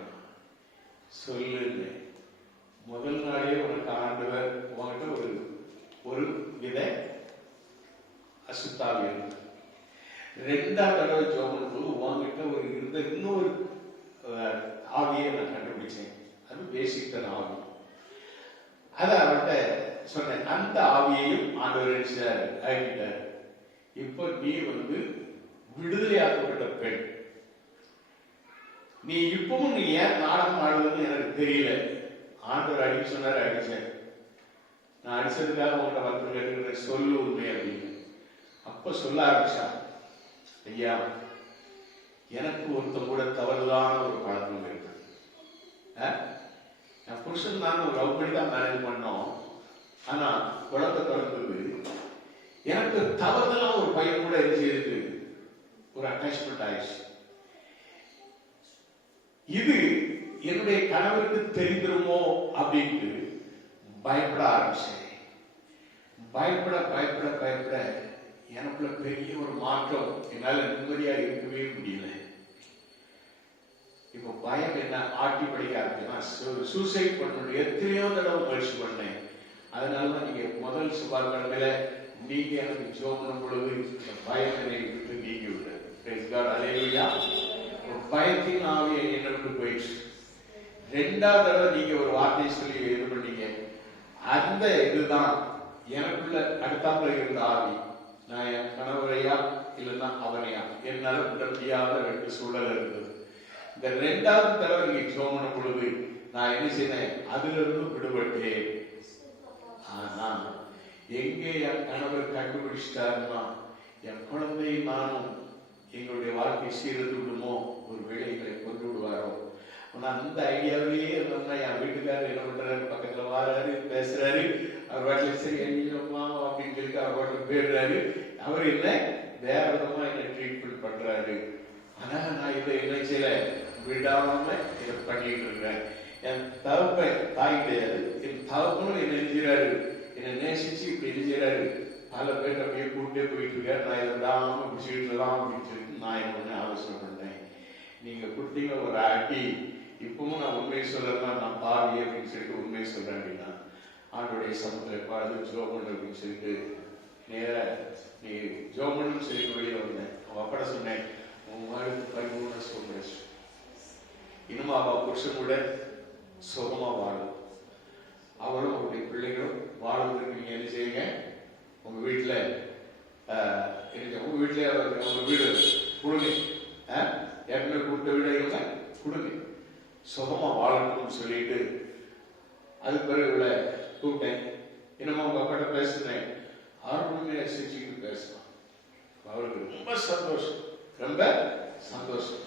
சொல்லுங்க. முதல் நாளே உனக்கு ஆண்டவர் உங்ககிட்ட ஒரு வித அசுத்தாவி இருக்கு. ரெண்டாவது தடவை ஜோமன் போது உங்ககிட்ட ஒரு இருந்த இன்னொரு ஆவியை நான் கண்டுபிடிச்சேன். அது பேசிக் ஆவி. அத அவர்கிட்ட சொன்னேன். அந்த ஆவியையும் ஆண்டவர் அழிட்டார். இப்ப நீ விடுதலையாக்கப்பட்ட பெண். நீ இப்பவும் நீ ஏன் நாடகம் ஆடுவதுன்னு எனக்கு தெரியல. ஆண்டவர் அடிக்க சொன்னாரு, அடிச்சேன். நான் அடிச்சதுக்காக உங்கள்கிட்ட வந்து கேட்கிற சொல்லு உண்மை அப்படின்னு. அப்ப சொல்ல ஆரம்பிச்சா, ஐயா எனக்கு ஒருத்த கூட தவறுதான ஒரு பழக்கம் இருக்கு. என் புருஷன் நான் ஒரு லவ் பண்ணி தான் மேரேஜ் பண்ணோம். ஆனா குழந்தை பிறந்தது எனக்கு தவறுதலா ஒரு பையன் கூட இருக்கு ஒரு அட்டாச்மெண்ட் ஆயிடுச்சு. இது என்னுடைய கணவருக்கு தெரிந்துருமோ அப்படின்ட்டு பயப்பட ஆரம்பிச்சேன். பயப்பட பயப்பட பயப்பட எனக்குள்ள பெரிய ஒரு மாற்றம். என்னால நிம்மதியா இருக்கவே முடியல. இப்ப பயம் என்ன ஆட்டி படிக்க ஆரம்பிச்சேன். சூசைட் பண்ண எத்தனையோ தடவை முயற்சி பண்ணேன். அதனாலதான் நீங்க முதல் சுபார்கணத்துல நீங்க எனக்கு ஜோம் பண்ணும் பொழுது பயம் என்னை விட்டு நீங்கி விட்டது. பயத்தின் ஆவியை என்ன விட்டு போயிடுச்சு. ரெண்டாவது தடவை நீங்க ஒரு வார்த்தையை சொல்லி இது பண்ணீங்க. அந்த இதுதான் எனக்குள்ள அடுத்தாப்புல இருந்த ஆவி. நான் என் கணவரையா இல்லைன்னா அவனையா என்னால விட முடியாத ரெண்டு சூழல் இருந்தது. இந்த ரெண்டாவது தடவை நீங்க ஜோமன பொழுது நான் என்ன செய்தேன், அதுல இருந்து விடுபட்டேன். ஆனா எங்கே என் கணவர் கண்டுபிடிச்சிட்டாருன்னா என் குழந்தை நானும் எங்களுடைய வாழ்க்கை சீரத்து விடுமோ, ஒரு வேலைகளை கொண்டு விடுவாரோ. ஆனா அந்த ஐடியாவிலேயே இருந்தோம்னா என் வீட்டுக்காரர் என்ன பண்றாரு, பக்கத்துல வாராரு பேசுறாரு, அவர் வாட்டில சரி என்னமா அப்படின்னு சொல்லி அவர் வாட்டில் போயிடுறாரு. அவர் என்ன வேற விதமா என்ன ட்ரீட்மெண்ட் பண்றாரு. ஆனா நான் இதை என்ன செய்யல, விடாம இதை பண்ணிட்டு இருக்கிறேன். என் தகப்பன் தாய் கிடையாது, என் தகப்பனும் என்ன செய்யறாரு, என்னை நேசிச்சு இப்படி என்ன செய்யறாரு, பல பேர் அப்படியே கூட்டே போயிட்டு இருக்காரு. நான் இதை விடாம பிடிச்சிட்டு இருக்கலாம் அப்படின்னு சொல்லிட்டு நான் என்ன ஆலோசனை பண்ணேன். நீங்க கொடுத்தீங்க ஒரு அடி, இப்பவும் நான் உண்மையை சொல்றேன்னா நான் பாவி அப்படின்னு சொல்லிட்டு உண்மையை சொல்றேன் அப்படின்னா ஆண்டோடைய சமூகத்தில் பாடு ஜோமன் அப்படின்னு சொல்லிட்டு நேர நீ ஜோமன் சொல்லிட்டு வெளியே வந்தேன். அவன் அப்பட சொன்னேன், உன் மாதிரி 13 வருஷம் இன்னும் அவ புருஷன் கூட சுகமா வாழும், அவரும் அவருடைய பிள்ளைகளும் வாழ்வதற்கு நீங்க என்ன செய்யுங்க, உங்க வீட்டுல உங்க வீட்டுல உங்க வீடு கொடுங்க, ஏற்கனவே கொடுத்த வீடு இல்லை கொடுங்க, சுகமா வாழணும்னு சொல்லிட்டு அதுக்கு பிறகு இவளை கூப்பிட்டேன். என்னமா உங்க அப்பாட்ட பேசுனேன், 6 மணி நேரம் சிரிச்சுக்கிட்டு பேசலாம். அவருக்கு ரொம்ப சந்தோஷம், ரொம்ப சந்தோஷம்.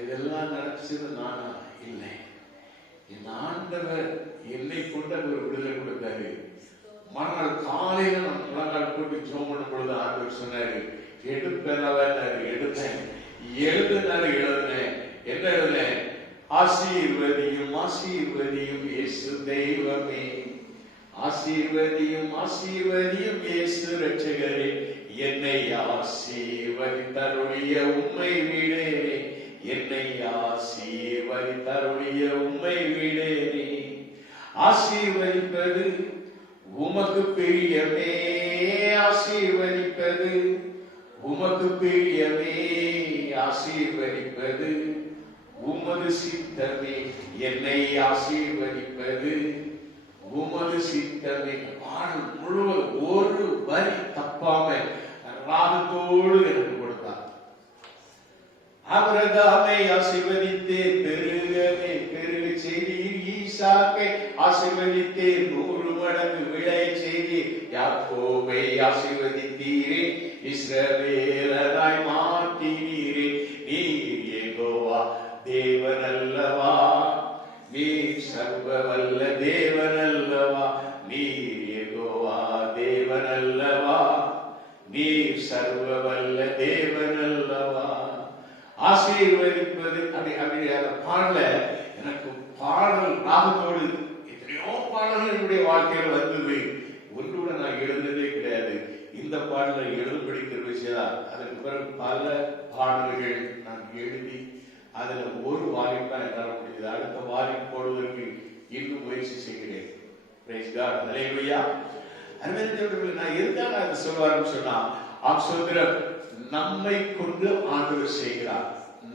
இதெல்லாம் நடச்சது நானா இல்லை, என் ஆண்டவர் என்னை கொண்ட ஒரு விடுதலை கொடுத்தாரு. மறுநாள் காலையில நான் முழங்கால் போட்டு ஜோம் பண்ணும் பொழுது ஆண்டவர் சொன்னாரு, எடுப்பேன். எடுத்தேன், எழுதினேன். என்ன எழுதினேன், ஆசீர்வதியும் ஆசீர்வதியும் இயேசு தெய்வமே, ஆசீர்வதியும் ஆசீர்வதியும் இயேசு ரட்சகரே, என்னை ஆசீர்வதித்தருடைய உம்மை வீடேனே, என்னை ஆசீர்வதித்தருடைய உம்மை வீடேனே. ஆசீர்வதிப்பது உமக்கு பிரியமே, ஆசீர்வதிப்பது உமக்கு பிரியமே, ஆசீர்வதிப்பது உமது சித்தமே, என்னை ஆசீர்வதிப்பது உமது சித்தமே. பாடல் முழுவதும் ஒரு வரி தப்பாம ராகத்தோடு எனக்கு கொடுத்தார். ஆபிரகாமை ஆசீர்வதித்தே பெருகவே பெருக செய்தீர், ஈசாக்கை ஆசீர்வதித்தே 100 மடங்கு விளைய செய்தீர், யாக்கோபை ஆசீர்வதித்தீரே இஸ்ரவேலனாய் மாற்றினீரே, நீர் யெகோவா தேவன் அல்லவா, வாழ்க்கையில வந்தது. ஒன்று கூட நான் எழுதுனதே கிடையாது. இந்த பாடலை எழுதும்படி கிருபை செய்தார். அதுக்கு பிறகு பல பாடல்கள் நான் எழுதி அதுல ஒரு வாலியம் தான் என்னால் முடியுது. அடுத்த வாலியம் போடுவதற்கு இன்னும் முயற்சி செய்கிறேன். பிரைஸ் காட், ஹல்லேலூயா. அருமையானவர்களே, நான் எதுக்காக அதை சொல்வாருன்னு சொன்னா, ஆசோதரர் நம்மை கொண்டு ஆண்டவர் செய்கிறார்,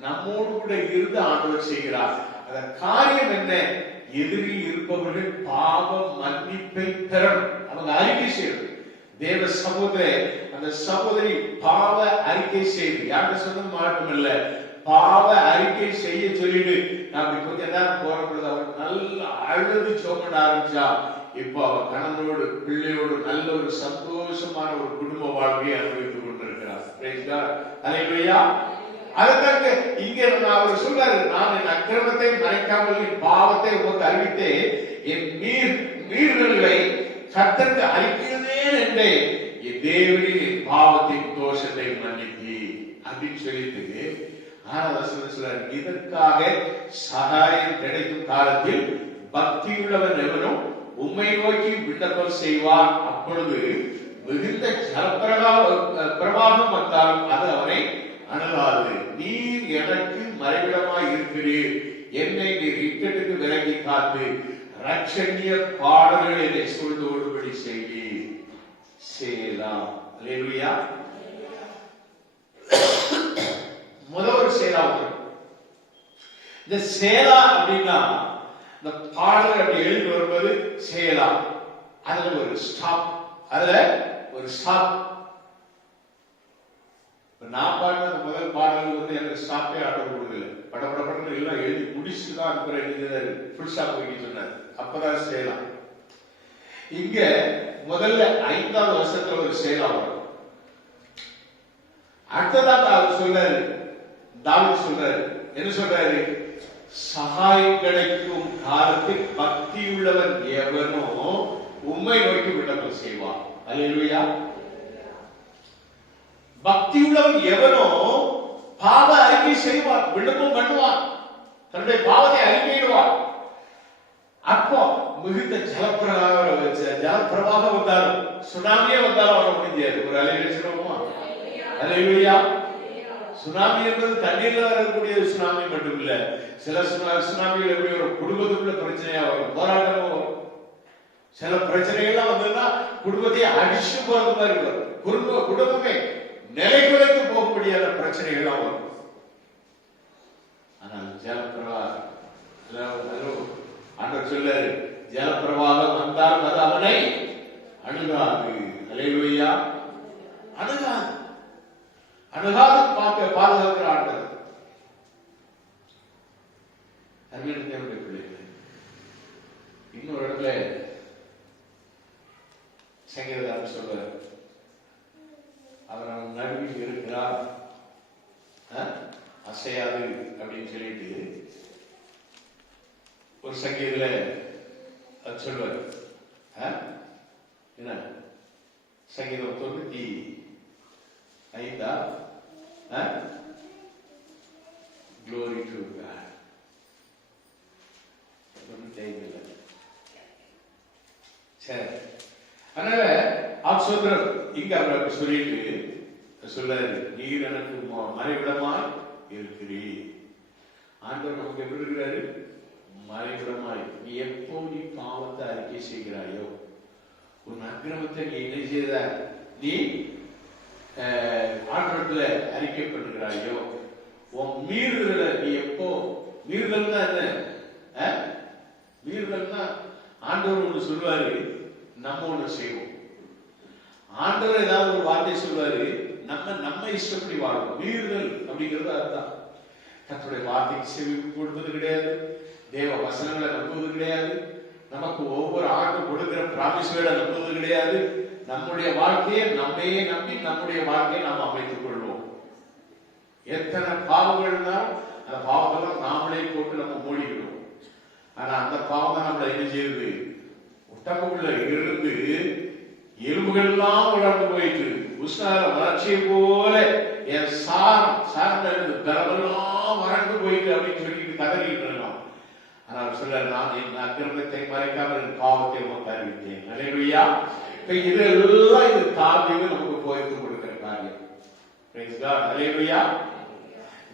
நம்மோடு கூட இருந்து ஆண்டவர் செய்கிறார். அதன் காரியம் என்ன? எதிரில் இருப்பவர்கள் பாவ மன்னிப்பை பெறணும். அவங்க அறிக்கை செய்யணும். தேவ சகோதரே, அந்த சகோதரி பாவ அறிக்கை செய்து, யார்கிட்ட சொன்னது மட்டுமல்ல, பாவ அறிக்கை செய்ய சொல்லிட்டு நான் கொஞ்ச நேரம் போற பொழுது அவர் நல்ல அழுது சோமட ஆரம்பிச்சா. இப்போ அவர் கணவனோடு பிள்ளையோடு நல்ல ஒரு சந்தோஷமான ஒரு குடும்ப வாழ்க்கையை அனுபவித்துக் கொண்டிருக்கிறார். பிரைஸ் காட், ஹல்லேலூயா. அதற்கு இங்கே அவர் சொல்றாரு, நான் என் அக்கிரமத்தை மறைக்காமல் என் பாவத்தை உமக்கு அறிவித்தே என் மீறுதல்களை கர்த்தருக்கு அறிக்கிறேன் என்றே என் தேவனின் என் பாவத்தின் தோஷத்தை மன்னித்தி அப்படின்னு சொல்லிட்டு இதற்காக சகாயம் கிடைக்கும் காலத்தில் பக்தியுள்ளவன் எவனும் உம்மை நோக்கி விண்ணப்பம் செய்வான். அப்பொழுது மிகுந்த பிரவாகம் வந்தாலும் அது அவனை அணுகாது. நீர் எனக்கு மறைவிடமாய் இருக்கிறீர், என்னை நீர் இக்கட்டுக்கு விலகி காத்து ரட்சணிய பாடல்கள் என்னை சொல்லும்படி செய்வீர். சேலாம். அல்லேலூயா. முதல் சேலா. இந்த சேலா அப்படின்னா இந்த பாடல் அப்படி எழுதி வரும்போது சேலா, அதுல ஒரு ஸ்டாப், அதுல ஒரு ஸ்டாப். நான் பாடின முதல் பாடல் வந்து எனக்கு ஸ்டாப்பே ஆர்டர் கொடுக்கல, படப்படப்பட எல்லாம் எழுதி முடிச்சுட்டு தான் அதுக்கப்புறம் ஃபுல் ஸ்டாப் வைக்க சொன்னார். அப்பதான் சேலா. இங்க முதல்ல 5வது வருஷத்துல ஒரு சேலா வரும். அடுத்ததாக அவர் சொல்றாரு, தாவீது சொல்றாரு, என்ன சொல்றாரு? சகாயம் கிடைக்கும் காலத்தில் பக்தியுள்ளவன் எவனோ உம்மை நோக்கி விண்ணப்பம் செய்வான். அல்லேலூயா. பக்தியுள்ளவன் எவனோ பாவ அறிக்கை செய்வான், விண்ணப்பம் பண்ணுவான், தன்னுடைய பாவத்தை அறிக்கையிடுவான். அப்போ மிகுந்த ஜலப்பிரவாகம் வந்தாலும் சுனாமியே வந்தாலும் அவனை முடியாது. ஒரு அலையில சொல்லுவோமா? அல்லேலூயா. சுனாமி என்பது தண்ணீர்ல வரக்கூடிய சுனாமி மட்டும் இல்ல. சில சுனாமிகள் எப்படி ஒரு குடும்பத்துக்குள்ள பிரச்சனையா வரும், போராட்டமும் வரும். சில பிரச்சனைகள்லாம் வந்ததுன்னா குடும்பத்தையே அடிச்சு போறது மாதிரி வரும். குடும்பமே நிலை குலைத்து போகக்கூடியான பிரச்சனைகள்லாம் வரும். ஆனால் ஜலப்பிரவாகம் ஆண்டவர் சொல்லாரு, ஜலப்பிரவாகம் வந்தாலும் அது அவனை அணுகாது. அல்லேலூயா. அணுகாது, அணுகாது பாதுகாக்கிற ஆண்டவர். அருமையான பிள்ளைகள், இன்னொரு இடத்துல சங்கீதக்காரர் சொல்றார், அவர் அவன் நடுவில் இருக்கிறார், அசையாது அப்படின்னு சொல்லிட்டு ஒரு சங்கீதத்துல அது சொல்வார். என்ன சங்கீதம் 95 Glory to God. சரி, அதனால ஆப்சோதரர் இங்க அவருக்கு சொல்லிட்டு சொல்றாரு, நீர் எனக்கு மறைவிடமாய் இருக்கிறீர். ஆண்டவர் நமக்கு எப்படி இருக்கிறாரு? மறைவிடமாய். நீ எப்போ நீ பாவத்தை அறிக்கை செய்கிறாயோ, உன் அக்கிரமத்தை நீ என்ன செய்த நீ ஆண்டவரத்துல அறிக்கை பண்ணுகிறாயோ, உன் மீறுதலை நீ எப்போ, மீறுதல்னா என்ன? மீறுதல்னா ஆண்டவர் ஒண்ணு சொல்லுவாரு, நம்ம ஒண்ணு செய்வோம். ஆண்டவர் ஏதாவது ஒரு வார்த்தை சொல்லுவாரு, நம்ம இஷ்டப்படி வாழ்வோம். மீறுதல் அப்படிங்கிறது அதுதான். கர்த்தருடைய வார்த்தைக்கு செவி கொடுப்பது கிடையாது, தேவ வசனங்களை நம்புவது கிடையாது, நமக்கு ஒவ்வொரு ஆண்டும் கொடுக்கிற பிராமிஸ்களை நம்புவது கிடையாது. நம்முடைய வாழ்க்கையை நம்மையே நம்பி நம்முடைய வாழ்க்கையை நாம் அமைத்துக் கொள்வோம். எத்தனை பாவங்கள்னா அந்த பாவத்தெல்லாம் நாமளே போட்டு நம்ம மூடிக்கிறோம். ஆனா அந்த பாவம் தான் நம்மளை என்ன செய்யுது? உடம்புக்குள்ள இருந்து எலும்புகள்லாம் வளர்ந்து போயிட்டு உஷ்ணார வறட்சியை போல என் சார்ந்த பலமெல்லாம் வறண்டு போயிட்டு அப்படின்னு சொல்லிட்டு கதறிட்டு இருக்கலாம். ஆனால் சொல்ல நான் என் அக்கிரமத்தை மறைக்காமல் என் பாவத்தை உமக்கு அறிவித்தேன். அல்லேலூயா. இப்ப இதெல்லாம் இது தாவீது நமக்கு போதித்து கொடுக்கிற காரியம். Price God. அல்லேலூயா.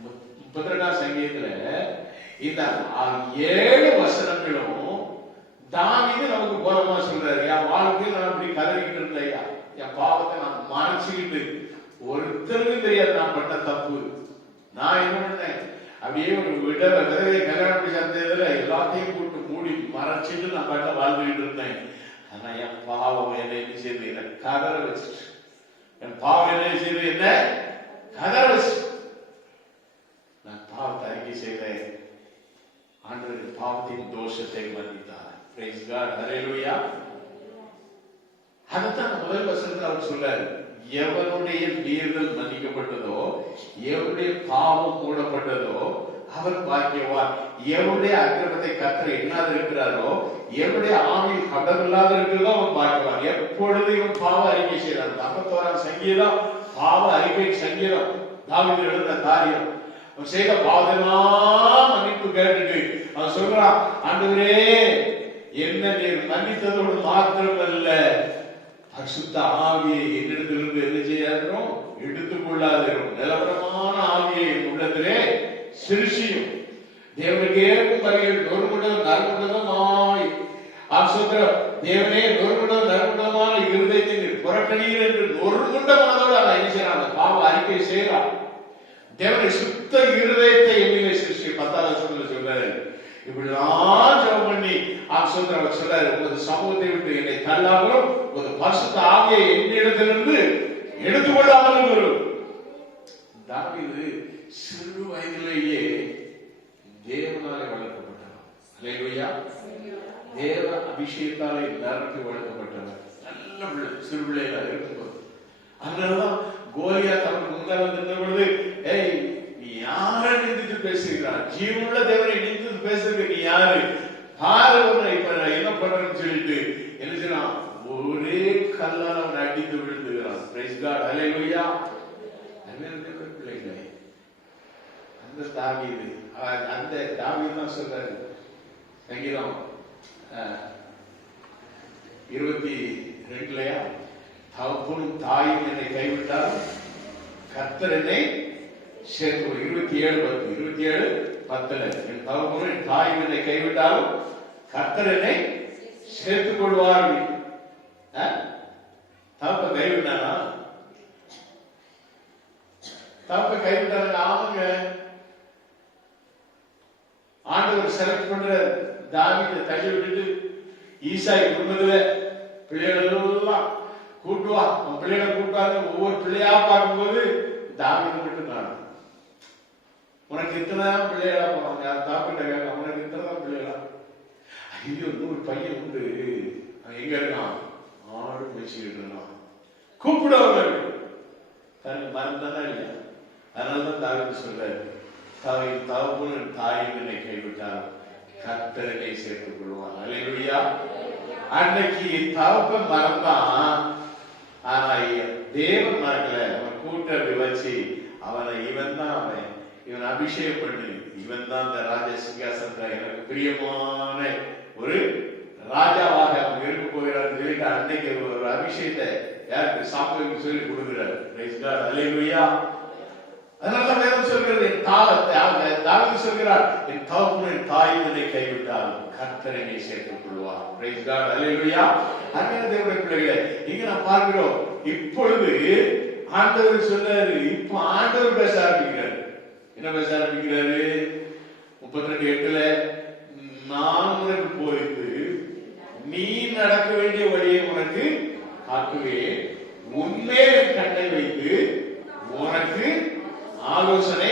32ஆம் சங்கீதத்துல இந்த 7 வசனங்களும் தாவீது நமக்கு போதமா சொல்றாரு. என் வாழ்க்கையில் நான் அப்படி கதறிக்கிட்டு இருந்தேயா, என் பாவத்தை நான் மறைச்சுக்கிட்டு ஒருத்தருக்கும் தெரியாது நான் பட்ட தப்பு. நான் என்ன பண்ணேன், அப்படியே ஒரு விதவை கல்யாணம் சேர்ந்ததுல எல்லாத்தையும் போட்டு மூடி மறைச்சிட்டு நான் பாட்ட வாழ்ந்துகிட்டு இருந்தேன். ஆனா என் பாவம் என்ன செய்து என்ன கதற வச்சுட்டு, என் பாவம் என்ன செய்து என்ன கதற வச்சு நான் பாவத்தை அறிக்கை செய்தேன். ஆண்டவர் பாவத்தின் தோஷத்தை மன்னித்தார். Price God. ஹல்லேலூயா. அதைத்தான் முதல் வசனத்தில் அவர் சொல்றாரு, எவனுடைய மீறுதல் மன்னிக்கப்பட்டதோ, எவனுடைய பாவம் மூடப்பட்டதோ அவன் பாக்கியவான். எவனுடைய அக்கிரமத்தை கர்த்தர் எண்ணாது இருக்கிறாரோ, எவனுடைய ஆவியில் கபடமில்லாத இருக்கிறதோ அவன் பாக்கியவான். எப்பொழுது இவன் பாவ அறிக்கை செய்யறான். 51ஆம் சங்கீதம் பாவ அறிக்கை சங்கீதம். தாவீது எழுதின காரியம். அவன் செய்த பாவமெல்லாம் மன்னிப்பு கேட்டுட்டு அவன் சொல்றான், ஆண்டவரே என்ன நீர் மன்னித்ததோடு மாத்திரமல்ல, பரிசுத்த ஆவியை என்னிடத்திலிருந்து என்ன செய்யாதோ எடுத்துக்கொள்ளாதோ, நிலவரமான ஆவியை என் உள்ளத்திலே சிருஷியும். தேவனுக்கு ஏற்கும் வகையில் நொறுமுடம் நறுமுடமாய் தேவனே நொறுமுடம் நறுமுடமான இருதயத்தை நீர் புறக்கணீர் என்று நொறுமுண்டமானதோடு அவன் என்ன செய்யறான், பாவ அறிக்கை செய்யறான். தேவனை சுத்த இருதயத்தை என்னிலே சிருஷ்டி. 10ஆம் வசனத்துல சொல்றாரு, இப்படிதான் ஜெபம் பண்ணி அவர் சொல்றாரு, உமது சமூகத்தை விட்டு என்னை தள்ளாமலும் உமது பரிசுத்த ஆவியை என்னிடத்திலிருந்து எடுத்துக்கொள்ளாமலும் வரும். தாவீது சிறு வயதிலேயே தேவனாலே வளர்க்கப்பட்டவர். அல்லேலூயா. தேவ அபிஷேகத்தாலே நிரப்பி வளர்க்கப்பட்டவர். நல்ல பிள்ளை, சிறு பிள்ளைகளா இருக்கும்போது. அதனாலதான் கோலியாத் அவருக்கு முன்னால் வந்து நின்ற பொழுது, ஏய் நீ யாரை நிந்தித்து பேசுகிறான், ஜீவனுள்ள தேவனை நிந்தித்து பேசுறது நீ யாரு, பாரு உன்னை இப்ப என்ன பண்றேன்னு சொல்லிட்டு என்ன செய்யறான், ஒரே கல்லால் அவனை அடித்து விழுந்துகிறான். Price God. ஹல்லேலூயா. பிள்ளைகளே, அந்த தாவீது தான் சொல்றாரு சங்கீதம் 22 தகப்பனும் தாயும் என்னை கைவிட்டால் கர்த்தர் என்னை சேர்த்து. 27:10 என் தகப்பனும் என் தாயும் என்னை கைவிட்டாலும் கர்த்தர் என்னை சேர்த்துக் கொள்வார்கள். தகப்ப கைவிட்டானா? தகப்ப கைவிட்டாங்க. ஆமாங்க, ஆண்டவர் செலக்ட் பண்ற தாவீதை தள்ளி விட்டுட்டு ஈசாய் குடும்பத்துல பிள்ளைகள் எல்லாம் கூட்டுவா, பிள்ளைகளை கூட்டுவாங்க. ஒவ்வொரு பிள்ளையா பார்க்கும்போது தாவீது மட்டும் காணும். உனக்கு இத்தனை பிள்ளைகளா போவாங்க, தாப்பிட்ட கேட்க, உனக்கு இத்தனை பிள்ளைகளா? ஐயோ, இன்னொரு பையன் உண்டு, எங்க இருக்கான், ஆடு மேய்ச்சிக்கிட்டு இருக்கான், கூப்பிடுவாங்க. மறந்தானா இல்லையா? அதனாலதான் தாவீது சொல்றாரு, தகப்பனும் தாயும் என்னை கைவிட்டால் கர்த்தர் என்னை சேர்த்துக் கொள்வார். அல்லேலூயா. அன்னைக்கு தகப்பன் மறந்தான், ஆனா தேவன் மறக்கல. அவன் கூட்டத்தை வச்சு அவனை இவன் அபிஷேகம் பண்ணு, இவன் தான் இந்த ராஜ சிங்காசனத்தை எனக்கு பிரியமான ஒரு ராஜாவாக அவன் இருக்க போகிறான்னு சொல்லிட்டு அன்னைக்கு ஒரு அபிஷேகத்தை யாருக்கு, சாமுவேலுக்கு சொல்லி கொடுக்கிறார். Praise God. அல்லேலூயா. அதனால வேதம் சொல்கிறது, தாவீது சொல்கிறார், என் தகப்பனும் என் தாயும் என்னை கைவிட்டால் கர்த்தர் என்னை சேர்த்துக் கொள்வார். Praise God. அல்லேலூயா. அன்னைய தேவனுடைய பிள்ளைகளே, இங்க நான் பார்க்கிறோம், இப்பொழுது ஆண்டவர் சொல்றாரு, இப்ப ஆண்டவர் பேச ஆரம்பிக்கிறாரு. என்ன பேச ஆரம்பிக்கிறாரு? 32:8 நான் உனக்கு போதித்து நீ நடக்க வேண்டிய வழியை உனக்கு காட்டுவேன், உன்மேல் கண்ணை வைத்து உனக்கு ஆலோசனை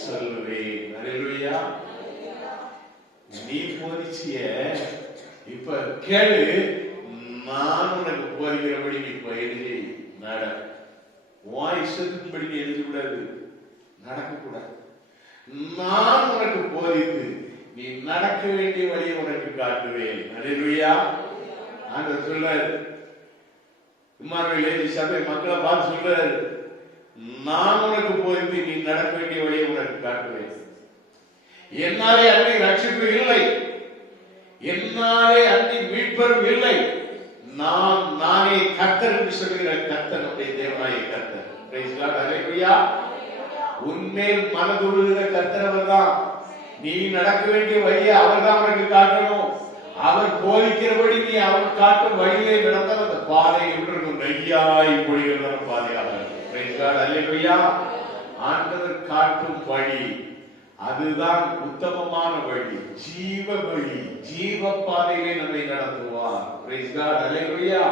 சொல்லுவேன். அல்லேலூயா. நீ போதிச்சிய, இப்ப கேளு, நான் உனக்கு போதிக்கிறபடி நீ பயிற்சி நட. உன் இஷ்டத்தின்படி நீ எழுதக்கூடாது, நடக்கக்கூடாது. நான் உனக்கு போதித்து நீ நடக்க வேண்டிய வழியை உனக்கு காட்டுவேன். அல்லேலூயா. ஆண்டவர் சொல்றாரு, இம்மானுவேல் சபை மக்களை பார்த்து சொல்றாரு, நான் உனக்கு போதித்து நீ நடக்க வேண்டிய வழியை உனக்கு காட்டுவேன். என்னாலே அன்னை ரட்சிப்பு இல்லை, என்னாலே அன்றி மீட்பரும் இல்லை, நானே கர்த்தர் என்று சொல்லுகிற கர்த்தர் நம்முடைய தேவனாய கர்த்தர். பிரைஸ் காட், ஹல்லேலூயா. உன்மேல் மனதுருகிற கர்த்தர் அவர்தான். நீ நடக்க வேண்டிய வழியை அவர்தான் உனக்கு காட்டணும். அவர் போதிக்கிறபடி நீ அவர் காட்டும் வழியிலே நடந்தால் அந்த பாதை விட்டுருக்கும் நெய்யாய் பொழிகிற பாதையாக இருக்கும். பிரைஸ் காட், ஹல்லேலூயா. ஆண்டவர் காட்டும் வழி அதுதான் உத்தமமான வழி, ஜீவ வழி, ஜீவ பாதையிலே நம்மை நடத்துவார். பிரைஸ் காட், ஹல்லேலூயா.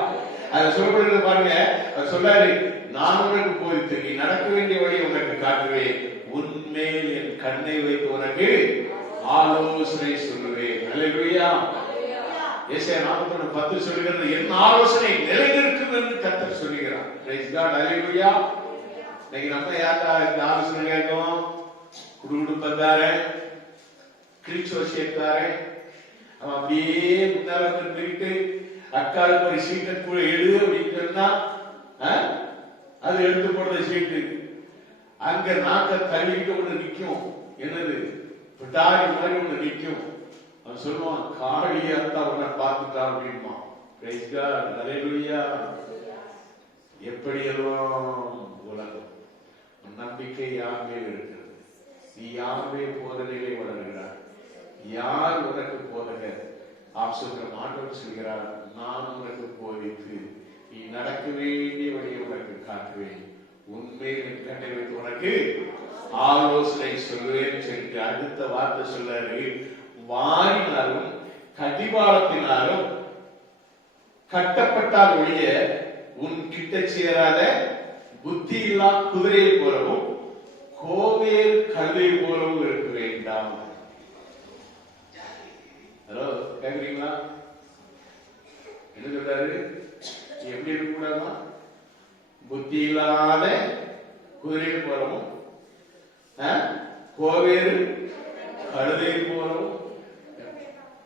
அது சொல்லப்படுகிறது பாருங்க. அவர் சொல்றாரு, நான் உனக்கு போதித்து நீ நடக்க வேண்டிய வழி உனக்கு காட்டுவேன், உன்மேல் என் கண்ணை வைத்து உனக்கு ஆலோசனை சொல்லுவேன். ஹல்லேலூயா. ஏசாயா 41:10 சொல்லுகிறது, என் ஆலோசனை நிலைநிற்கும் என்று கர்த்தர் சொல்லுகிறார். பிரைஸ் காட், ஹல்லேலூயா. இன்னைக்கு நம்ம யார்கிட்ட இந்த ஆலோசனை கேட்கணும்? குடும்பத்தாரன், கிறிஸ்துவத்தாரன், அவன் அப்படியே முன்னால நின்றுட்டு அக்காலுக்கு ஒரு சீட்டை கூட எழுது அப்படின்னு சொன்னா அது எடுத்து போடுற சீட்டு அங்க நாக்க தள்ளிட்டு ஒண்ணு நிக்கும். என்னது? பிட்டாரி மாதிரி ஒண்ணு நிக்கும். அவன் சொல்லுவான், காளியாத்தா உன்னை பார்த்துட்டான் அப்படின்மா. பிரைஸ் காட், ஹல்லேலூயா. எப்படியெல்லாம் உலகம் நம்பிக்கை யார் மேல் இருக்கிறது? நீ யாருமே போதனையிலே வளர்கிறார்? யார் உனக்கு போதகர்? ஆண்டவர் சொல்கிறார், நான் உனக்கு போதித்து நீ நடக்க வேண்டிய வழியை உனக்கு காட்டுவேன், உண்மையில் என் கண்ணை வைத்து உனக்கு ஆலோசனை சொல்லுவேன் சொல்லி அடுத்த வார்த்தை சொல்றாரு, வாரினாலும் கடிவாளத்தினாலும் கட்டப்பட்டால் ஒழிய உன் கிட்ட சேராத புத்தி இல்லா குதிரையை போலவும் கோவேல் கழுதை போலவும் இருக்க வேண்டாம். ஹலோ, கேக்குறீங்களா? என்ன சொல்றாரு? எப்படி இருக்க கூடாதா? புத்தி இல்லாத குதிரை போலவும் கோவேறு கழுதை போலவும்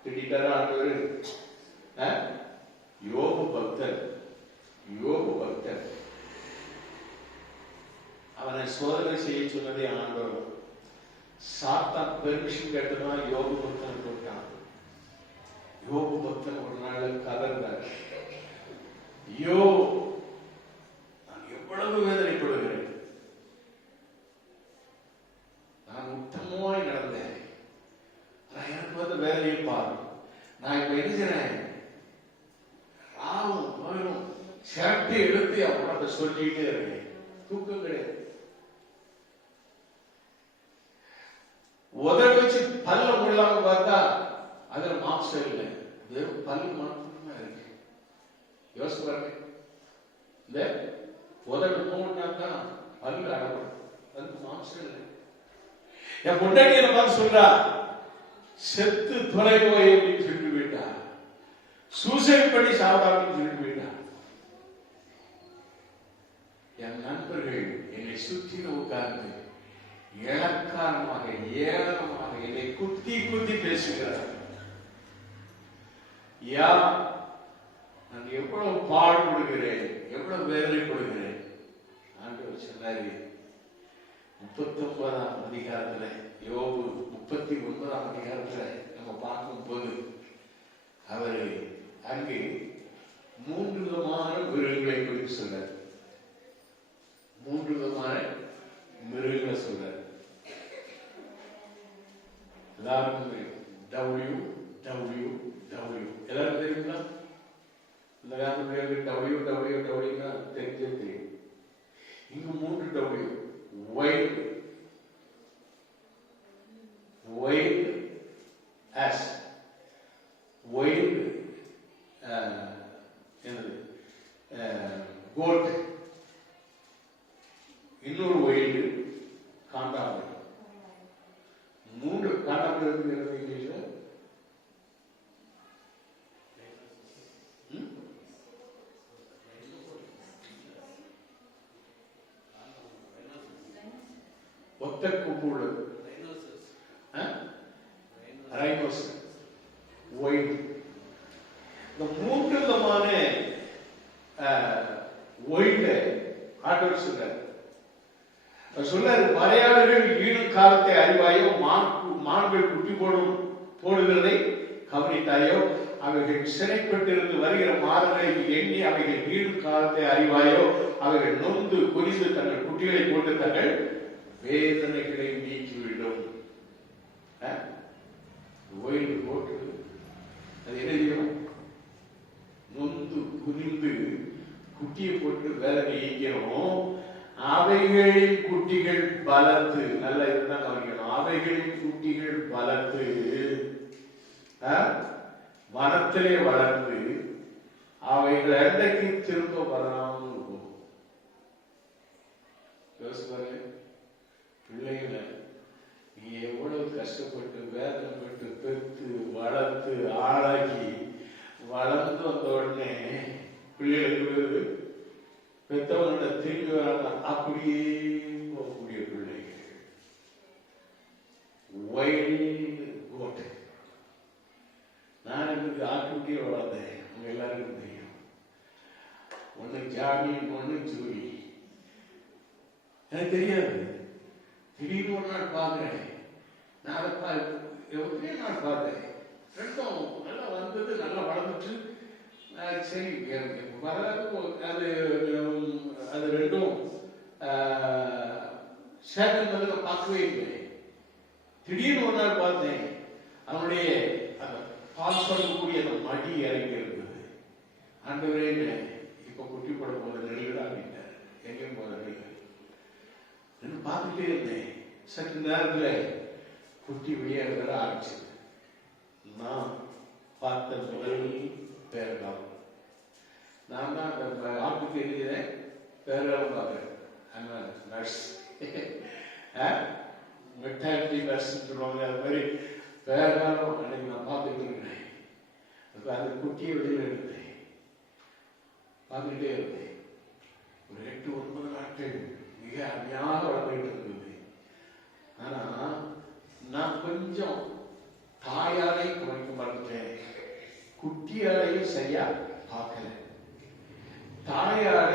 திட்டாரா ஆண்டவர். யோபு பக்தர், யோபு பக்தர், அவனை சோதனை செய்ய சொன்னதே ஆண்டவர். சாத்தான் பெர்மிஷன் கேட்டுதான் யோபு பக்தன் போட்டான். யோபு பக்தன் ஒரு நாள் கதர்ந்தார், ஐயோ நான் எவ்வளவு வேதனைப்படுகிறேன், நான் உத்தமமாய் நடந்தேன், எனக்கு வந்து வேலையை பாரு, நான் இப்ப என்ன செய்றேன், ராவும் பகலும் சட்டை எடுத்து அவனோட சொல்லிட்டே இருக்கேன், தூக்கம் கிடையாது. உதவி வச்சு பல்ல முடியலாம பார்த்தா அதுல மாம்சம் இல்லை, வெறும் பல்லு மட்டும்தான் இருக்கு. யோசிச்சு பாருங்க, இந்த உதவி மூணுனா தான் பல்லு அடப்படும், அது மாம்சம் இல்லை. என் பொண்டாட்டி என்ன பார்த்து சொல்றா, செத்து தொலைவோய் அப்படின்னு சொல்லிட்டு போயிட்டா, சூசைட் பண்ணி சாப்பிடாமன்னு சொல்லிட்டு போயிட்டா. என் நண்பர்கள் என்னை சுற்றி உட்கார்ந்து இலக்காரமாக ஏளனமாக என்னை குத்தி குத்தி பேசுகிறார். யா, நான் எவ்வளவு பாடுபடுகிறேன், எவ்வளவு வேதனைப்படுகிறேன். ஆண்டவர் சொன்னாரு 39ஆம் அதிகாரத்துல, யோபு 39ஆம் அதிகாரத்துல நம்ம பார்க்கும் போது அவரு அங்கு 3 விதமான மிருகங்களை குறித்து சொன்னார். 3 விதமான மிருகங்களை சொல்றார். எல்லாருக்கும் டபிள்யூ டபிள்யூ டபிள்யூ எல்லாரும் தெரியுங்களா? இந்த காலத்துல டபிள்யூ டபிள்யூ டபிள்யூ தெரிஞ்சே தெரியும். இங்க 3 W, wild, wild as, wild என்னது கோட், இன்னொரு வைல்டு காண்டாமிருகம். 3 காண்டாமிருகம் இங்கிலீஷ்ல ஒத்த கொம்பு உள்ளது, ரைனோஸ், வைல்டு. இந்த 3 விதமான வைல்டு ஆண்டவர் சொல்றார். சொல்லாரு, மலையாளர்கள் ஈடும் காலத்தை அறிவாயோ, மான்கள் குட்டி போடுகிறதை கவனி. கவனித்தாயோ? அவைகள் சிறைப்பட்டிருந்து வருகிற மாதங்களை எண்ணி அவைகள் வீடும் காலத்தை அறிவாயோ? அவைகள் நொந்து குறிந்து தங்கள் குட்டிகளை போட்டு தங்கள் வேதனைகளை நீக்கிவிடும். ஓய்வு போட்டு அது என்ன செய்யும்? நொந்து குறிந்து குட்டியை போட்டு வேதனை நீக்கிறோம். அவைகளின் குட்டிகள் பலத்து, நல்லா இதுதான் கவனிக்கணும், அவைகளின் குட்டிகள் பலத்து வனத்திலே வளர்ந்து அவைகள் அன்றைக்கு திரும்ப வராமல் இருக்கும். யோசிப்பாரு, பிள்ளைகளை நீ எவ்வளவு கஷ்டப்பட்டு வேதனைப்பட்டு பெற்று வளர்த்து ஆளாக்கி வளர்ந்து வந்த உடனே பிள்ளைகளுக்கு பெற்றவங்க திரும்பி வராங்க, அப்படியே போகக்கூடிய பிள்ளைகள். நான் எனக்கு ஆட்டுக்குட்டியே வளர்ந்தேன், உங்க எல்லாருக்கும் தெரியும். ஒண்ணு ஜாமி, ஒண்ணு ஜூலி. எனக்கு தெரியாது. திடீர்னு ஒரு நாள் பார்க்கிறேன், நான் அதை எத்தனையோ நாள் பார்த்தேன். ரெண்டும் நல்லா வந்தது, நல்லா வளர்ந்துட்டு சரி அது அது ரெண்டும் சேர்ந்து பார்க்கவே இல்லை. திடீர்னு ஒரு நாள் பார்த்தேன், அவனுடைய பால் சொல்லக்கூடிய அந்த மடி இறங்கி இருந்தது. ஆண்டவரே, இப்ப குட்டி போட போற நெல்லுடா அப்படின்னாரு. எங்கேயும் போற நெல் பார்த்துட்டே இருந்தேன். சற்று நேரத்தில் குட்டி வெளியேற ஆரம்பிச்சது. நான் பார்த்த முதல் பேரகம் நான் தான் அந்த ஆட்டுக்கு எழுதினேன். பேரகம் பார்க்கிறேன். நர்ஸ் மெட்டாலிட்டி நர்ஸ்ன்னு சொல்லுவாங்க. அது மாதிரி பேரகம் அன்னைக்கு நான் பார்த்துட்டு இருக்கிறேன். அந்த குட்டியை வெளியில் எடுத்தேன், பார்த்துக்கிட்டே இருந்தேன். ஒரு 8-9 நாட்கள் மிக அருமையாக வளர்ந்துகிட்டு இருந்தது. ஆனா நான் கொஞ்சம் தாயாரை கவனிக்க மறந்துட்டேன், குட்டியாரையும் சரியா பார்க்கல. தாயார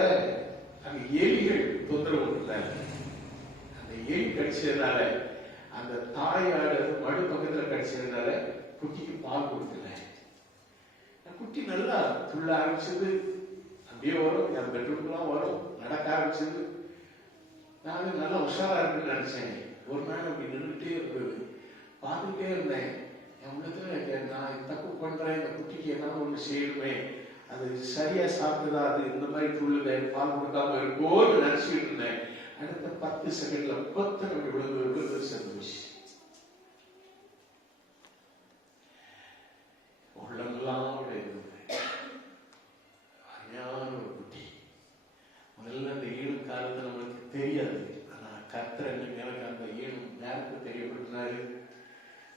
அந்த எலிகள் தொந்தரவு இல்லை. அந்த எலி கடிச்சதுனால, அந்த தாயார மடு பக்கத்துல கடிச்சதுனால குட்டிக்கு பால் கொடுக்கல. குட்டி நல்லா துள்ள ஆரம்பிச்சது, அப்படியே வரும், என் பெட்ரூம்லாம் வரும், நடக்க ஆரம்பிச்சது. நான் நல்லா உஷாரா இருக்குன்னு நினைச்சேன். ஒரு நாள் அப்படி நின்றுட்டே இருந்தது, பார்த்துட்டே இருந்தேன். என் உள்ளத்துல நான் தப்பு பண்றேன், இந்த குட்டிக்கு என்ன ஒண்ணு செய்யணுமே, அது சரியா சாப்பிட்டதா, அது இந்த மாதிரி துள்ளுத பால் கொடுக்காம இருக்கோன்னு நினைச்சுட்டு இருந்தேன். அடுத்த 10 செகண்ட்ல பத்தனை விழுந்து செஞ்சுச்சு. உள்ளமெல்லாம் அருமையான ஒரு குட்டி. முதல்ல அந்த ஈடும் காலத்தை நம்மளுக்கு தெரியாது. ஆனா கர்த்தர் எனக்கு அந்த ஈடும் நேரத்தை தெரியப்படுத்தினாரு.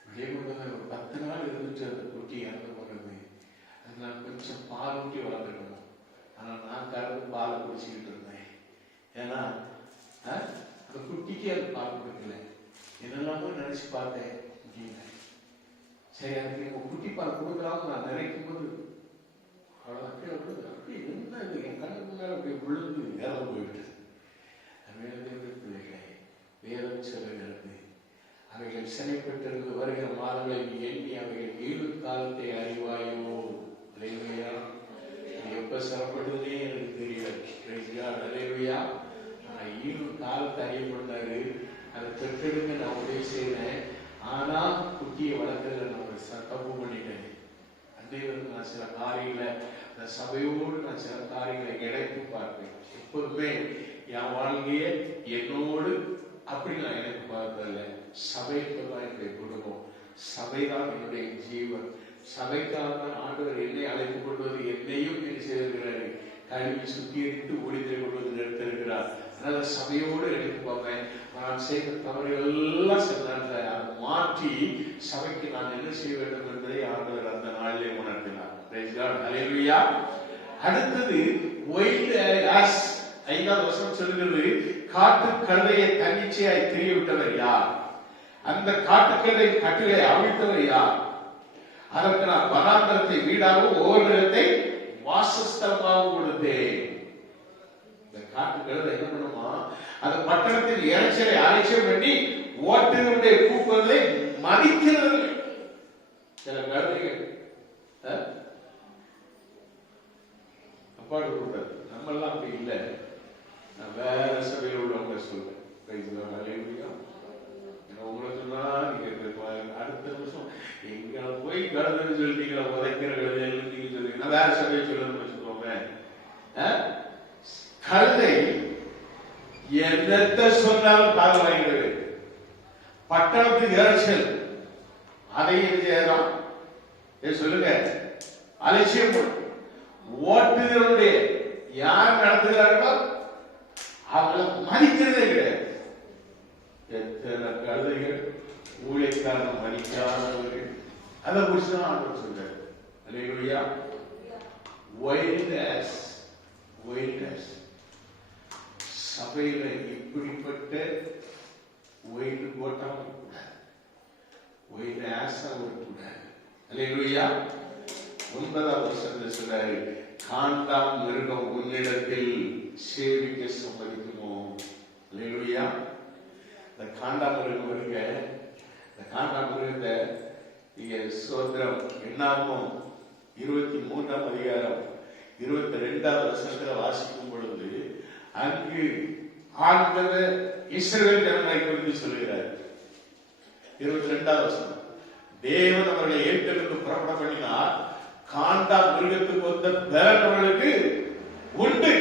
வெளியே கொண்டு வந்து ஒரு 10 நாள் இருந்துச்சு அந்த குட்டி இறந்து போடுறது. அது நான் கொஞ்சம் பால் ஊட்டி வளர்ந்துக்கணும். ஆனா நான் கறந்து பாலை குடிச்சுக்கிட்டு இருந்தேன். ஏன்னா அந்த குட்டிக்கு அது பால் கொடுக்கல. என்னெல்லாமோ நினைச்சு பார்த்தேன். சரி, அதுக்கு உங்க குட்டி பால் கொடுக்கலாம்னு நான் நினைக்கும் போது அப்படி என்ன என் கண்ணுக்கு முன்னால அப்படி விழுந்து இறந்து போயிட்டு. பிள்ளைகளை வேதம் சொல்லுகிறது, அவைகள் சினைப்பட்டிருந்து வருகிற மாதங்களை எண்ணி அவைகள் ஈடும் காலத்தை அறிவாயோ? அலையா, எப்ப சிறப்படுதுன்னே எனக்கு தெரியாது. அலையா, ஆனா ஈடும் காலத்தை அறியப்பட்டாரு. அதை பெற்றெடுக்க நான் உதவி செய்தேன். ஆனா குட்டியை வளர்க்கறதுல நான் ஒரு தப்பு பண்ணிட்டேன். அன்றையிலிருந்து நான் சில காரியங்களை, அந்த சபையோடு நான் சில காரியங்களை இணைத்து பார்ப்பேன். எப்போதுமே என் வாழ்க்கையை என்னோடு அப்படி நான் இணைத்து பார்க்கல. சபைக்குதான் என்னுடைய குடும்பம், சபைதான் என்னுடைய ஜீவன். சபைக்காக ஆண்டவர் என்னை அழைத்து கொள்வது, என்னையும் என்ன செய்திருக்கிறாரு, கல்வி சுத்திகரித்து ஊழியத்தை கொள்வது நிறுத்திருக்கிறார். அதனால சபையோடு எடுத்து பார்ப்பேன். நான் செய்த தவறுகள் எல்லாம் சில நேரத்தில் அதை மாற்றி சபைக்கு நான் என்ன செய்ய வேண்டும் என்பதை ஆண்டவர் அந்த நாளிலே உணர்த்தினார். அடுத்தது 5வது வசனம் சொல்லுகிறது, காட்டு கழுதையை தன்னிச்சையாய் தெரியவிட்டவர் யார்? அந்த காட்டுக்கழுதை கட்டிலை அவிழ்த்தவர் யார்? அதற்கு நான் வனாந்தரத்தை வீடாகவும் ஒவ்வொரு இடத்தை வாசஸ்தலமாக கொடுத்தேன். இந்த காட்டு கழுதை என்ன பண்ணுமா, அந்த பட்டணத்தில் இறைச்சலை அரைச்சல் பண்ணி ஓட்டுகளுடைய கூப்பிடுவதை மதிக்கிறது. சில கழுதைகள் அப்பாடு கூடாது. நம்ம எல்லாம் அப்படி இல்லை. நான் வேற சபையில் உள்ளவங்க சொல்றேன். உங்களை சொன்னா நீங்க அடுத்த நிமிஷம் எங்களை போய் கழுதுன்னு சொல்லிட்டீங்களா, உதைக்கிற கழுதைன்னு நீங்க சொல்றீங்க. நான் வேற சபையை சொல்லணும்னு வச்சுக்கோங்க. கழுதை என்னத்தை சொன்னாலும் காது வாங்கிடுது. பட்டணத்துக்கு இறைச்சல் அதையும் செய்யலாம். சொல்லுங்க, அலட்சியம் ஓட்டுகிறவருடைய யார் நடத்துகிறார்களோ அவங்களை மதிக்கிறதே கிடையாது. எத்தனை கழுதைகள் ஊழியக்காரன் மதிக்காதவர்கள். அதை குறிச்சுதான் ஆண்டவர் சொல்றாரு. அல்லேலூயா. வைல்ட்னஸ் சபையில இப்படிப்பட்ட ஒயிட் போட்டாலும் கூடாது, ஒயிட் ஆசாவும் கூடாது. அல்லேலூயா. 9ஆம் வசனத்தில் சொல்றாரு, காண்டாம் மிருகம் உன்னிடத்தில் சேவிக்க சம்மதிக்குமோ. அல்லேலூயா. இந்த காண்டாமிருகம் இருக்க, இந்த காண்டாமிருகத்தை இங்க சோத்திரம் என்னாகும் 23ஆம் அதிகாரம் 22ஆவது வசனத்துல வாசிக்கும் பொழுது அங்கு ஆண்டவர் இஸ்ரவேல் ஜனங்களை குறித்து சொல்கிறார். 22ஆவது வசனம், தேவன் அவர்களை ஏற்றெடுத்து புறப்பட பண்ணினார், காண்டா மிருகத்துக்கு ஒத்த பலன் அவர்களுக்கு உண்டு.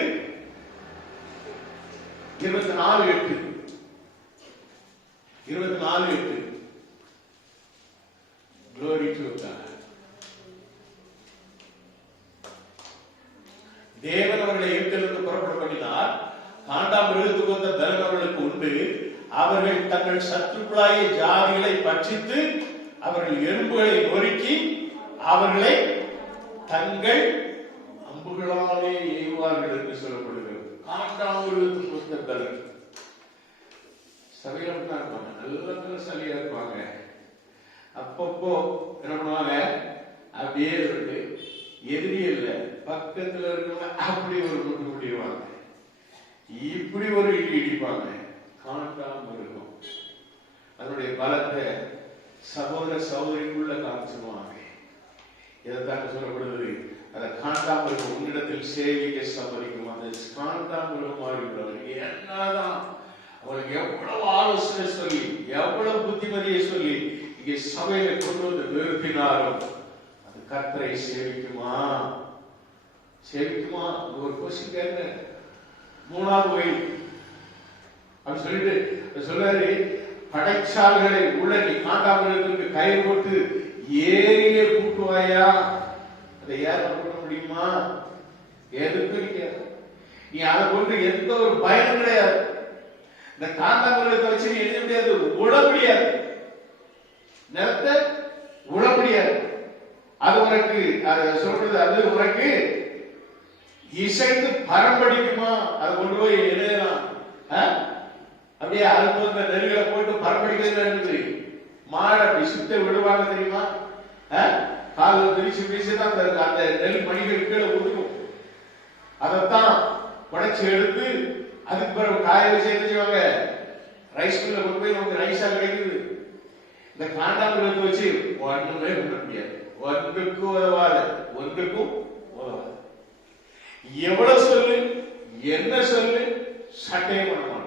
24:8 Glory to God. தேவன் அவர்களை எகிப்திலிருந்து புறப்பட பண்ணினார், காண்டா மிருகத்துக்கு வந்த பலன் அவர்களுக்கு உண்டு. அவர்கள் தங்கள் சத்துருக்களாகிய ஜாதிகளை பட்சித்து அவர்கள் எறும்புகளை நொறுக்கி அவர்களை தங்கள் அம்புகளாலே எய்வார்கள் என்று சொல்லப்படுகிறது. காண்டா மிருகத்துக்கு வந்த பலன். சபையில இருப்பாங்க, நல்ல சளியா இருப்பாங்க. அப்பப்போ என்ன பண்ணுவாங்க, அப்படியே இருக்கு எதிரி இல்ல பக்கத்துல இருக்கவங்க அப்படி ஒரு முட்டு முட்டிடுவாங்க, இப்படி ஒரு இடி இடிப்பாங்க. காண்டாம இருக்கும். அதனுடைய பலத்தை சகோதர சகோதரிக்குள்ள காமிச்சிருவாங்க. இதைத்தாங்க சொல்லப்படுது, அதை காண்டாம இருக்கும் உன்னிடத்தில் சேவிக்க சம்மதிக்கும். அந்த காண்டாம இருக்கும் மாறி உள்ளவங்க என்னதான் அவளுக்கு எவ்வளவு ஆலோசனை சொல்லி எவ்வளவு புத்திமதியை சொல்லி இங்கே சபையில கொண்டு வந்து நிறுத்தினாலும் அது கர்த்தரை சேவிக்குமா? ஒரு கொஸ்டின் கேட்க 3ஆவது வயது அப்படி சொல்லிட்டு சொல்றாரு, படைச்சால்களை உள்ள நீ காண்டாமிருகத்திற்கு கயிறு போட்டு ஏரியிலே கூட்டுவாயா? அதை ஏற கூட்ட முடியுமா? எதுக்கும் நீ அதை கொண்டு எந்த ஒரு பயனும் கிடையாது. இந்த காண்டாமிருகத்தை வச்சு நீ எழுத முடியாது, உழ முடியாது, நிலத்தை உழ முடியாது. அது உனக்கு சொல்றது, அது உனக்கு இசைந்து பரம்படிக்குமா? அதை கொண்டு போய் எழுதலாம். அப்படியே அதுக்கு வந்து நெல்களை போட்டு பரம்படிக்கிறது மாடு அப்படி சுத்த விடுவாங்க தெரியுமா? காலில் பிரிச்சு பிரிச்சுதான் அந்த நெல் மணிகள் கீழே ஒதுக்கும். அதைத்தான் உடைச்சு எடுத்து அதுக்கு பிறகு காய வச்சு எழுதிவாங்க, ரைஸ் மில்ல கொண்டு போய் நமக்கு ரைஸா கிடைக்குது. இந்த காண்டாமிருகத்தை வச்சு ஒண்ணுமே பண்ண முடியாது, ஒன்றுக்கும் உதவாது, ஒன்றுக்கும் உதவாது. எவ்வளவு சொல்லு, என்ன சொல்லு, சட்டையை பண்ண மாட்டோம்.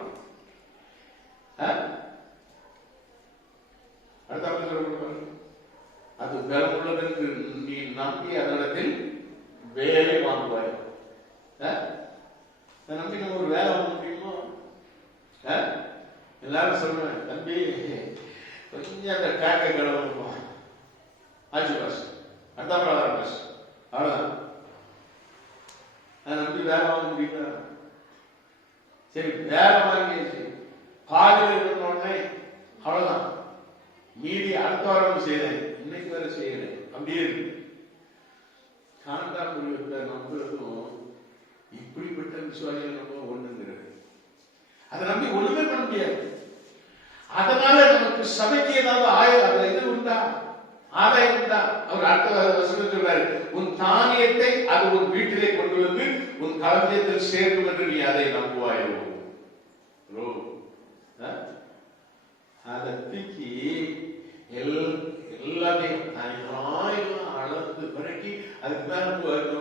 அது பலம் உள்ளதற்கு நீ நம்பி அதனிடத்தில் வேலை வாங்குவாய். நம்பி நம்ம ஒரு வேலை வாங்க முடியுமோ? எல்லாரும் சொல்லுவேன், தம்பி கொஞ்சம் அந்த டேங்கை கிளம்புமா ஆச்சு பாஸ், அடுத்த பாஸ், அவ்வளவுதான். நம்பி வேலை வாங்க முடியுமா? சரி, வேலை வாங்கியாச்சு, பாதியில் இருக்கணும்னே அவ்வளவுதான். மீதி அடுத்த வாரம் செய்யறேன், இன்னைக்கு வேற செய்யறேன், அப்படியே இருக்கு. காண்டாமிருகத்தை நம்புறதும் இப்படிப்பட்ட விசுவாசிகள் நம்ம ஒண்ணுங்கிறது, அதை நம்பி ஒண்ணுமே பண்ண முடியாது. அதனால நமக்கு சபைக்கு ஏதாவது இது உண்டா, ஆதாயம் உண்டா? அவர் அடுத்த வசனம் சொல்றாரு, உன் தானியத்தை அது உன் வீட்டிலே கொண்டு வந்து உன் களஞ்சியத்தில் சேர்க்கும் என்று நீ அதை நம்புவாயோ? அதை தூக்கி எல்லாத்தையும் அளந்து பிறக்கி அதுக்கு மேல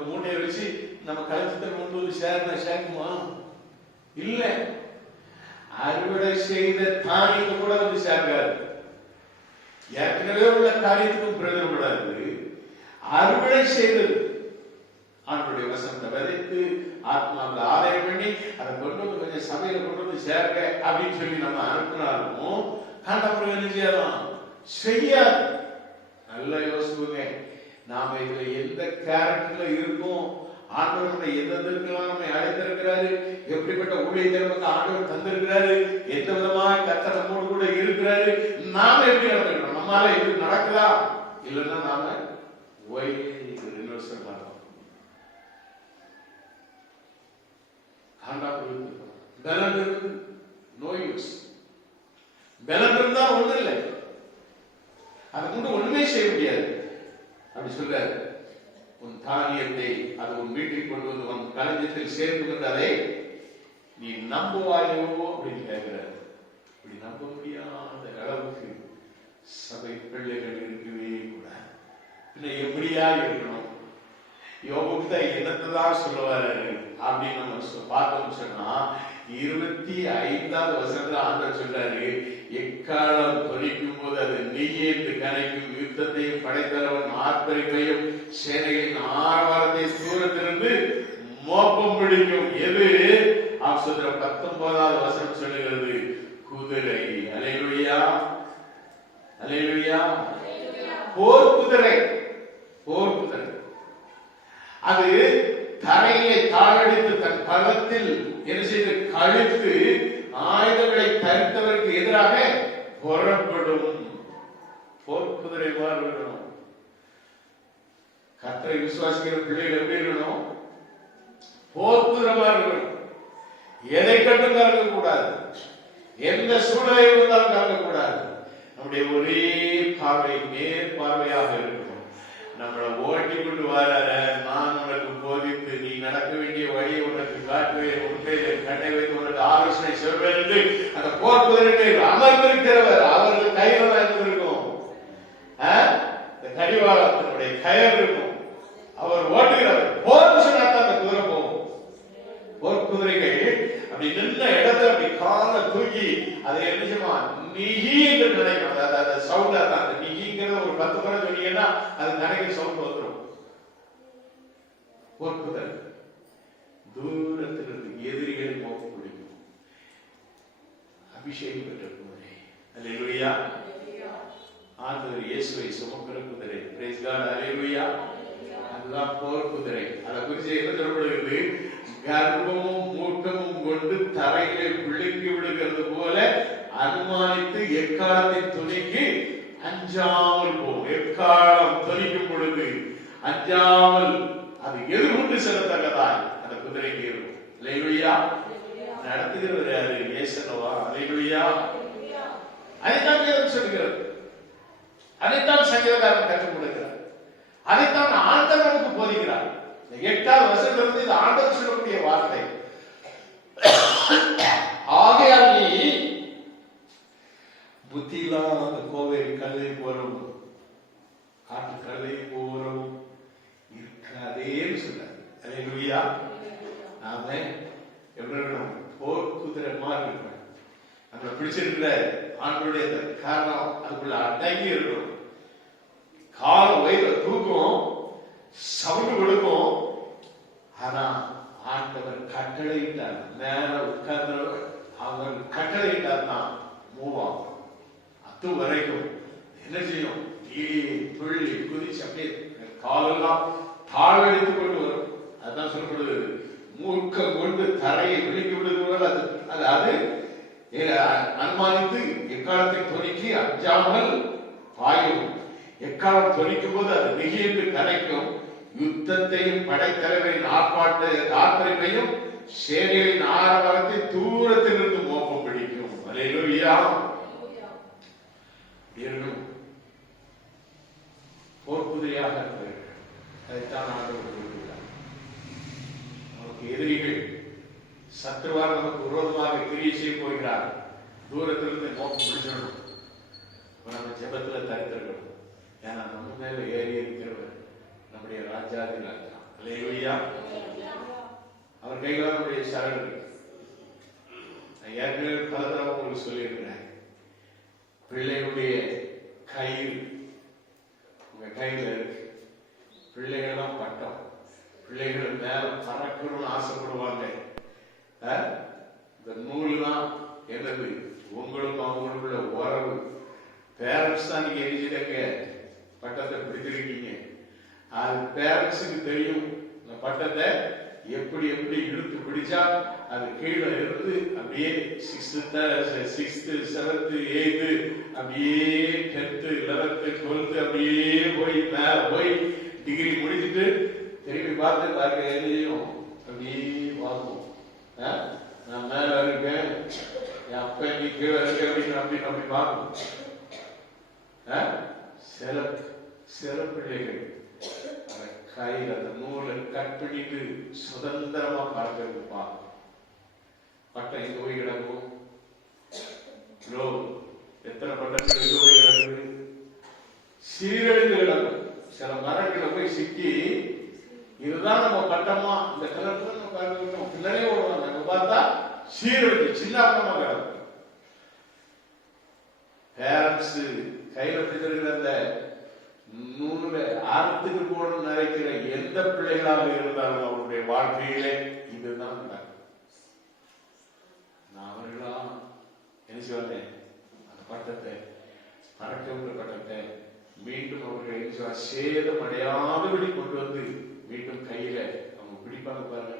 மூட்டையை வச்சு நம்ம கலச்சத்தில் கொண்டு வந்து சேர்க்குமா? இல்ல. அறுவடை செய்த தானியத்தை கூட வந்து சேர்க்காது. ஏற்கனவே உள்ள காரியத்துக்கும் பிரயோஜனப்படாது. அறுவடை செய்தது ஆண்டுடைய வசனத்தை விதைத்து ஆத்மாவில் ஆதாயம் பண்ணி அதை கொண்டு வந்து கொஞ்சம் சபையில கொண்டு வந்து சேர்க்க அப்படின்னு சொல்லி நம்ம அனுப்பினாலும் ஆண்டவர் என்ன செய்யலாம்? செய்யாது. நல்ல யோசிப்புங்க. நாம இதுல எந்த கேரக்டர்ல இருக்கோம், ஆண்டவருடைய எதற்கெல்லாம் நம்மை அழைத்திருக்கிறாரு, எப்படிப்பட்ட ஊழியத்தை நமக்கு ஆண்டவர் தந்திருக்கிறாரு, எந்த விதமா கர்த்தர் நம்மோடு கூட இருக்கிறாரு, நாம எப்படி நடந்துக்கிறோம், நம்மளால எப்படி நடக்குதா? இல்லைன்னா நாம பலன் இருந்தா ஒண்ணு இல்லை, அதை கொண்டு ஒண்ணுமே செய்ய முடியாது. அப்படி சொல்றாரு, உன் தானியத்தை அது உன் வீட்டில் கொண்டு வந்து உன் களஞ்சியத்தில் சேர்க்கின்றதை நீ நம்புவாயோ அப்படின்னு கேட்கிறார். இப்படி நம்ப முடியாத அளவுக்கு சபை பிள்ளைகள் இருக்கவே கூடாது. பின்ன எப்படியா இருக்கணும்? யோபுக்கு என்னத்தான் சொல்லுவாரு அப்படின்னு நம்ம பார்த்தோம்னு சொன்னா 25வது வசனத்துல ஆண்டவர் சொல்றாரு, எக்காலம் தொனிக்கும் போது அது நெய்யேந்து கனைக்கும், யுத்தத்தையும் படைத்தளவன் ஆர்ப்பரிப்பையும் சேனைகளின் ஆரவாரத்தை தூரத்திலிருந்து மோப்பம் பிடிக்கும். எது? ஆப்சோதர 19வது வசனம் சொல்லுகிறது, குதிரை. அல்லேலூயா, அல்லேலூயா. போர் குதிரை, போர் குதிரை. அது தரையை தாழடித்து தன் களத்தில் என்ன செய்து கழித்து ஆயுதங்களை தரித்தவருக்கு எதிராக புறப்படும். போர்க்குதிரை மாதிரி இருக்கணும். கர்த்தரை விசுவாசிக்கிற பிள்ளைகள் எப்படி இருக்கணும்? போர்க்குதிரை மாதிரி இருக்கணும். எதை கண்டும் கலக்கக்கூடாது, எந்த சூழ்நிலை இருந்தாலும் கலக்கக்கூடாது. நம்முடைய ஒரே பார்வை நேர் பார்வையாக இருக்கணும். நம்மளை ஓட்டி கொண்டு வராத, நான் உனக்கு போதித்து நீ நடக்க வேண்டிய வழியை உனக்கு காட்டுவேன், உண்மையிலே கண்ணை வைத்து உனக்கு ஆலோசனை சொல்வேன் என்று அந்த போர்க்குதிரை அமர்ந்திருக்கிறவர் அவர்கள் கையில் இருக்கும். கடிவாளத்தினுடைய கயர் இருக்கும். அவர் ஓட்டுகிறவர். போர் சொன்னா அந்த குதிரை போகும். போர்க்குதிரைகள் அப்படி நின்ன இடத்துல அப்படி கால தூக்கி அதை என்னமா நிகி என்று நினைக்கும். அந்த சவுண்ட் தான் நிகிங்கிறத ஒரு 10 முறை சொன்னீங்கன்னா அது நினைக்கிற சவுண்ட் வந்துடும். போர்க்குதிரை தூரத்திலிருந்து எதிரிகளை மோப்ப பிடிக்கும். அபிஷேகம் பெற்ற குதிரை. அல்லேலூயா. ஆண்டவர் இயேசுவை சுமக்கிற குதிரை. Praise God. அல்லேலூயா. அதுதான் போர் குதிரை. அதை குறித்து என்ன சொல்லப்படுகிறது? கர்ப்பமும் மூக்கமும் கொண்டு தரையிலே பிள்ளைக்கு விடுகிறது போல அனுமானித்து எக்காலத்தின் துணிக்கு அஞ்சாமல் போகும். எக்காலம் துணிக்கும் பொழுது அஞ்சாமல் அது எதிர்கொண்டு செல்லத்தக்கதாய் அந்த குதிரைக்கு இருக்கும். அல்லேலூயா. நடத்துகிறவர் யாரு? இயேசுவா. அல்லேலூயா. அதைத்தான் வேதம் சொல்கிறது. அதைத்தான் சங்கீதக்காரன் கற்றுக் கொடுக்கிறார். அதைத்தான் ஆண்டவர் நமக்கு போதிக்கிறார். 8வது வசனத்திலிருந்து இது ஆண்டவர் சொல்லக்கூடிய வார்த்தை. ஆகையால் நீ புத்தி இல்லாத கோவை கல்லை போறவும் காட்டு கல்லை போறவும் இருக்காதேன்னு சொன்னார். அல்லேலூயா. நாம எப்படி இருக்கணும்? போர் குதிரை மாதிரி இருக்கணும். நம்மளை பிடிச்சிருக்கிற ஆண்டவருடைய காரணம் அதுக்குள்ள அடங்கி இருக்கணும். கால வயிறு தூக்கும், சவுண்டு கொடுக்கும். ஆனா ஆண்டவர் கட்டளையிட்டார், மேல உட்கார்ந்தவர் அவர் கட்டளையிட்டார் தான் மூவ் ஆகும். அது வரைக்கும் என்ன செய்யும்? துள்ளி குதிச்சு அப்படியே காலெல்லாம் தாழ்வெடுத்துக் கொண்டு வரும். அதுதான் சொல்லப்படுது, மூர்க்கம் கொண்டு தரையை விழுங்கி விடுகிறவர். அது அது அனுமானித்து எக்காலத்தை தொனிக்கு அஞ்சாமல் பாயும். எக்காலம் தொனிக்கும் போது அது மிக என்று கரைக்கும். யுத்தத்தையும் படைத்தலைவரின் ஆர்ப்பரிப்பையும் சேனைகளின் ஆரவாரத்தை தூரத்திலிருந்து மோப்பம் பிடிக்கும். அல்லேலூயா. போர்க்குதிரையாக இருப்பார்கள். அதைத்தான் ஆண்டவர் கூறுகிறார். நமக்கு எதிரிகள் சத்ருவாக நமக்கு விரோதமாக கிரியை செய்ய போகிறார். தூரத்திலிருந்து மோப்பம் பிடிச்சிடணும். நம்ம ஜெபத்துல தரித்திருக்கணும். ஏன்னா நம்ம மேல ஏறி இருக்கிறவர் நம்முடைய ராஜாதி ராஜா. அல்லேலூயா. அவர் கையில நம்முடைய சரண் இருக்கு. நான் ஏற்கனவே பல தடவை உங்களுக்கு சொல்லியிருக்கிறேன், பிள்ளைகளுடைய கயிறு உங்க கையில இருக்கு. பிள்ளைகள் தான் பட்டம். பிள்ளைகள் மேல பறக்கணும்னு ஆசைப்படுவாங்க. இந்த நூல் தான் என்னது? உங்களுக்கும் அவங்களுக்குள்ள உறவு. பேரண்ட்ஸ் தான் நீங்க எரிஞ்சிட்டங்க பட்டத்தை பிடிச்சிருக்கீங்க. அது பேரண்ட்ஸுக்கு தெரியும் இந்த பட்டத்தை எப்படி எப்படி இழுத்து பிடிச்சா அது கீழே இருந்து அப்படியே 6th 7th 8th அப்படியே 10th 11th 12th அப்படியே போய் மேல போய் டிகிரி முடிச்சுட்டு திரும்பி பார்த்து பார்க்க எழுதியும் அப்படியே பார்ப்போம். நான் மேல இருக்கேன், என் அப்பா நீ கீழே இருக்க அப்படின்னு அப்படி பார்ப்போம். சில பிள்ளைகள் கையில் அந்த நூலை கட் பண்ணிட்டு சுதந்திரமா பார்க்கறது பார்க்கும். பட்டம் எங்க போய் கிடக்கும்? எத்தனை பட்டங்கள் எங்க போய் கிடக்குது? சீரழிந்து கிடக்கும். சில மரங்களை போய் சிக்கி இதுதான் நம்ம பட்டமா இந்த கலத்துல நம்ம பார்க்கணும் பின்னாலே வருவாங்க. நம்ம பார்த்தா சீரழிஞ்சு சின்னமா கிடக்கும். பேரண்ட்ஸ் கையில பிடிச்சிருக்கிற அந்த நூலை ஆரத்துக்கு போட நினைக்கிற எந்த பிள்ளைகளாக இருந்தாலும் அவருடைய வாழ்க்கையிலே இதுதான் நடக்கும். நான் அவர்களா என்ன செய்வாங்க? அந்த பட்டத்தை பறக்கின்ற பட்டத்தை மீண்டும் அவர்கள் சேதம் அடையாதபடி கொண்டு வந்து மீண்டும் கையில அவங்க பிடிப்பாங்க பாருங்க.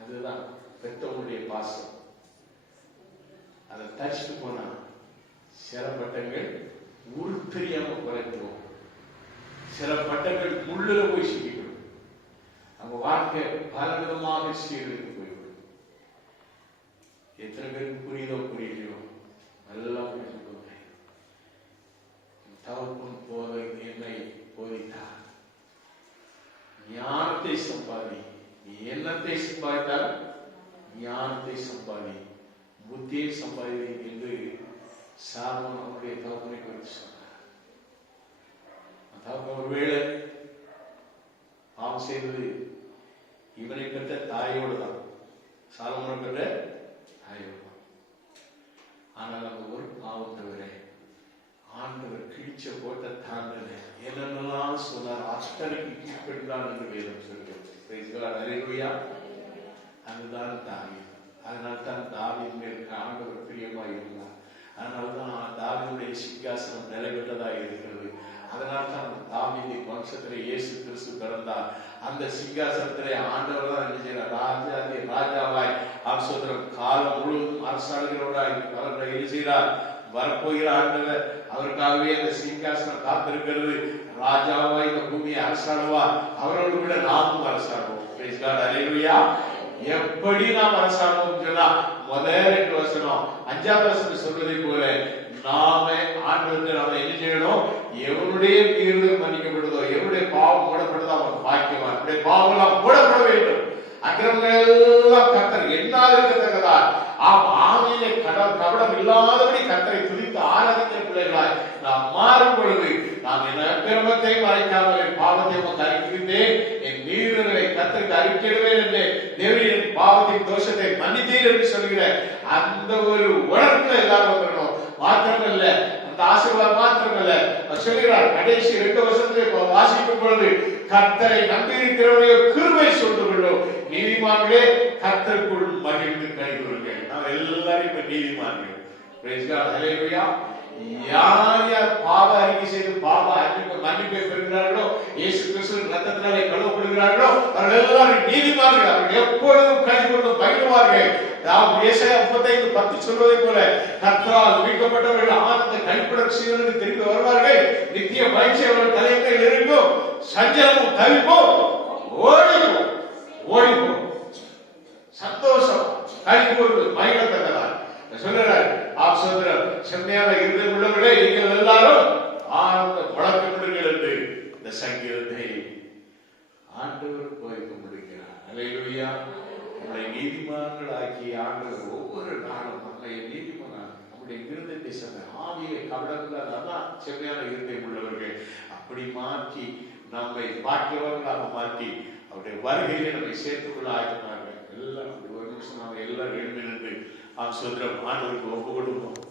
அதுதான் பெற்றவங்களுடைய பாசம். அதை தச்சுட்டு போனா சில பட்டங்கள் உருத்தெரியாம குறைக்கிறோம். சில பட்டங்கள் முள்ளுல போய் சிக்கிடும். நம்ம வாழ்க்கை பல விதமாக சீரழிந்து போய்விடும். எத்தனை பேருக்கு புரியுதோ புரியலையோ எல்லாம் புரிஞ்சுக்கோங்க. தகப்பன் போதை என்னை போதித்தார். ஞானத்தை சம்பாதி. நீ எண்ணத்தை சம்பாதித்தால் ஞானத்தை சம்பாதி, புத்தியை சம்பாதி என்று சாலமோன் அவருடைய தகப்பனை குறித்து சொன்னார். ஒருவேளை பாவம் செய்தது இவனை பெற்ற தாயோடு தான், சாலமோனை பெற்ற தாயோடு தான். ஆனால் அந்த ஒரு பாவம் தவிர ஆண்டவர் கிழிச்ச போட்ட தாண்டன என்னென்னலாம் சொன்னார் அத்தனைக்கு கீழ்படிந்தான் என்று வேதம் சொல்கிறது. அதுதான் தாவி. அதனால்தான் தாவின் மேல் ஆண்டவர் பிரியமாய் இருந்தார். அதனால்தான் தாவீதுடைய சிங்காசனம் நிலைபெற்றதா இருக்கிறது. அதனால்தான் தாவீது வம்சத்திலே இயேசு கிறிஸ்து பிறந்தார். அந்த சிங்காசனத்திலே ஆண்டவர் தான் என்ன செய்யறார்? ராஜாதி ராஜாவாய் ஆசோதரம் காலம் முழுவதும் அரசாளுகிறவராய் அவர்கள் என்ன செய்கிறார்? வரப்போகிற ஆண்டவர் அவருக்காகவே அந்த சிங்காசனம் காத்திருக்கிறது. ராஜாவாய் இந்த பூமியை அரசாடுவா, அவரோடு கூட நாமும் அரசாடுவோம். எப்படி நாம் அரசாடுவோம் சொன்னா முதல் 2 வசனம் 5வது வசனம் சொல்வதை போல நாம ஆண்டவருக்கு நாம என்ன செய்யணும்? எவனுடைய மீறுதல் மன்னிக்கப்படுதோ, எவனுடைய பாவம் மூடப்படுதோ அவன் பாக்கியவான். அவனுடைய பாவம் எல்லாம் மூடப்பட வேண்டும். அக்கிரமங்கள் எல்லாம் கர்த்தர் என்னால் இருக்கத்தக்கதா ஆவியிலே கபடம் இல்லாதபடி கர்த்தரை துதித்து ஆராதிக்கிற பிள்ளைகளாய் நாம் மாறும் பொழுது நாம் என் அக்கிரமத்தை மறைக்காமல் என் பாவத்தை அறிவிக்கின்றேன், என் மீறுதலை கர்த்தருக்கு அறிக்கையிடுவேன் என்று தேவனின் பாவத்தின் தோஷத்தை மன்னித்தேன் என்று சொல்கிற அந்த ஒரு உணர்வுல எல்லாரும் வந்துடணும். மாத்திரமல்ல, அந்த ஆசீர்வாதம் மாத்திரமல்ல, சொல்கிறார் கடைசி 2 வருஷத்திலே வாசிக்கும் பொழுது கர்த்தரை நம்பி இருக்கிறவருடைய கிருபை சொல்லுகிறோம். நீதிமான்களே கர்த்தருக்குள் மகிழ்ந்து கைகூறுங்கள். நாம் எல்லாரும் இப்ப நீதிமான்கள். பிரைஸ் காட், ஹல்லேலூயா. யார் யார் பாவ அறிக்கை செய்து பாவ மன்னிப்பை பெறுகிறார்களோ, இயேசு கிறிஸ்துவின் ரத்தத்தினாலே கழுவப்படுகிறார்களோ அவர்கள் எல்லாரும் நீதிமான்கள். அவர்கள் எப்பொழுதும் கைகூர்ந்து மகிழ்வார்கள். நாம் ஏசாயா 35:10 சொல்வதை போல கர்த்தரால் மீட்கப்பட்டவர்கள் ஆனந்த கைப்பட செய்வதற்கு திரும்பி வருவார்கள். நித்திய மகிழ்ச்சி அவர்கள் தலைமையில் இருக்கும். சஞ்சலமும் தவிப்பும் ஓடிப்போம். சந்தோஷம் கைகூர்ந்து மகிழத்தக்கதான் சொல்றார். ஆசோதரர் செம்மையான இருதயம் உள்ளவர்களே, நீங்கள் எல்லாரும் ஆனந்த முழக்கமிடுங்கள் என்று இந்த சங்கீதத்தை ஆண்டவர் போய்க்க முடிக்கிறார். அல்லேலூயா. நம்முடைய நீதிமான்கள் ஆக்கிய ஆண்டவர் ஒவ்வொரு நாளும் நம்முடைய நீதிமான் நம்முடைய இருதயத்தை சொன்ன ஆவியை கவலைதான் செம்மையான இருதயம் உள்ளவர்கள் அப்படி மாற்றி நம்மை பாக்கியவர்களாக மாற்றி அவருடைய வருகையிலே நம்மை சேர்த்துக்கொள்ள ஆயத்தமாக எல்லாம் ஒரு நிமிஷம் நாம் எல்லாரும் எழுந்து நின்று சுதந்திரம் ஆண்டவருக்கு ஒப்பு கொடுப்போம்.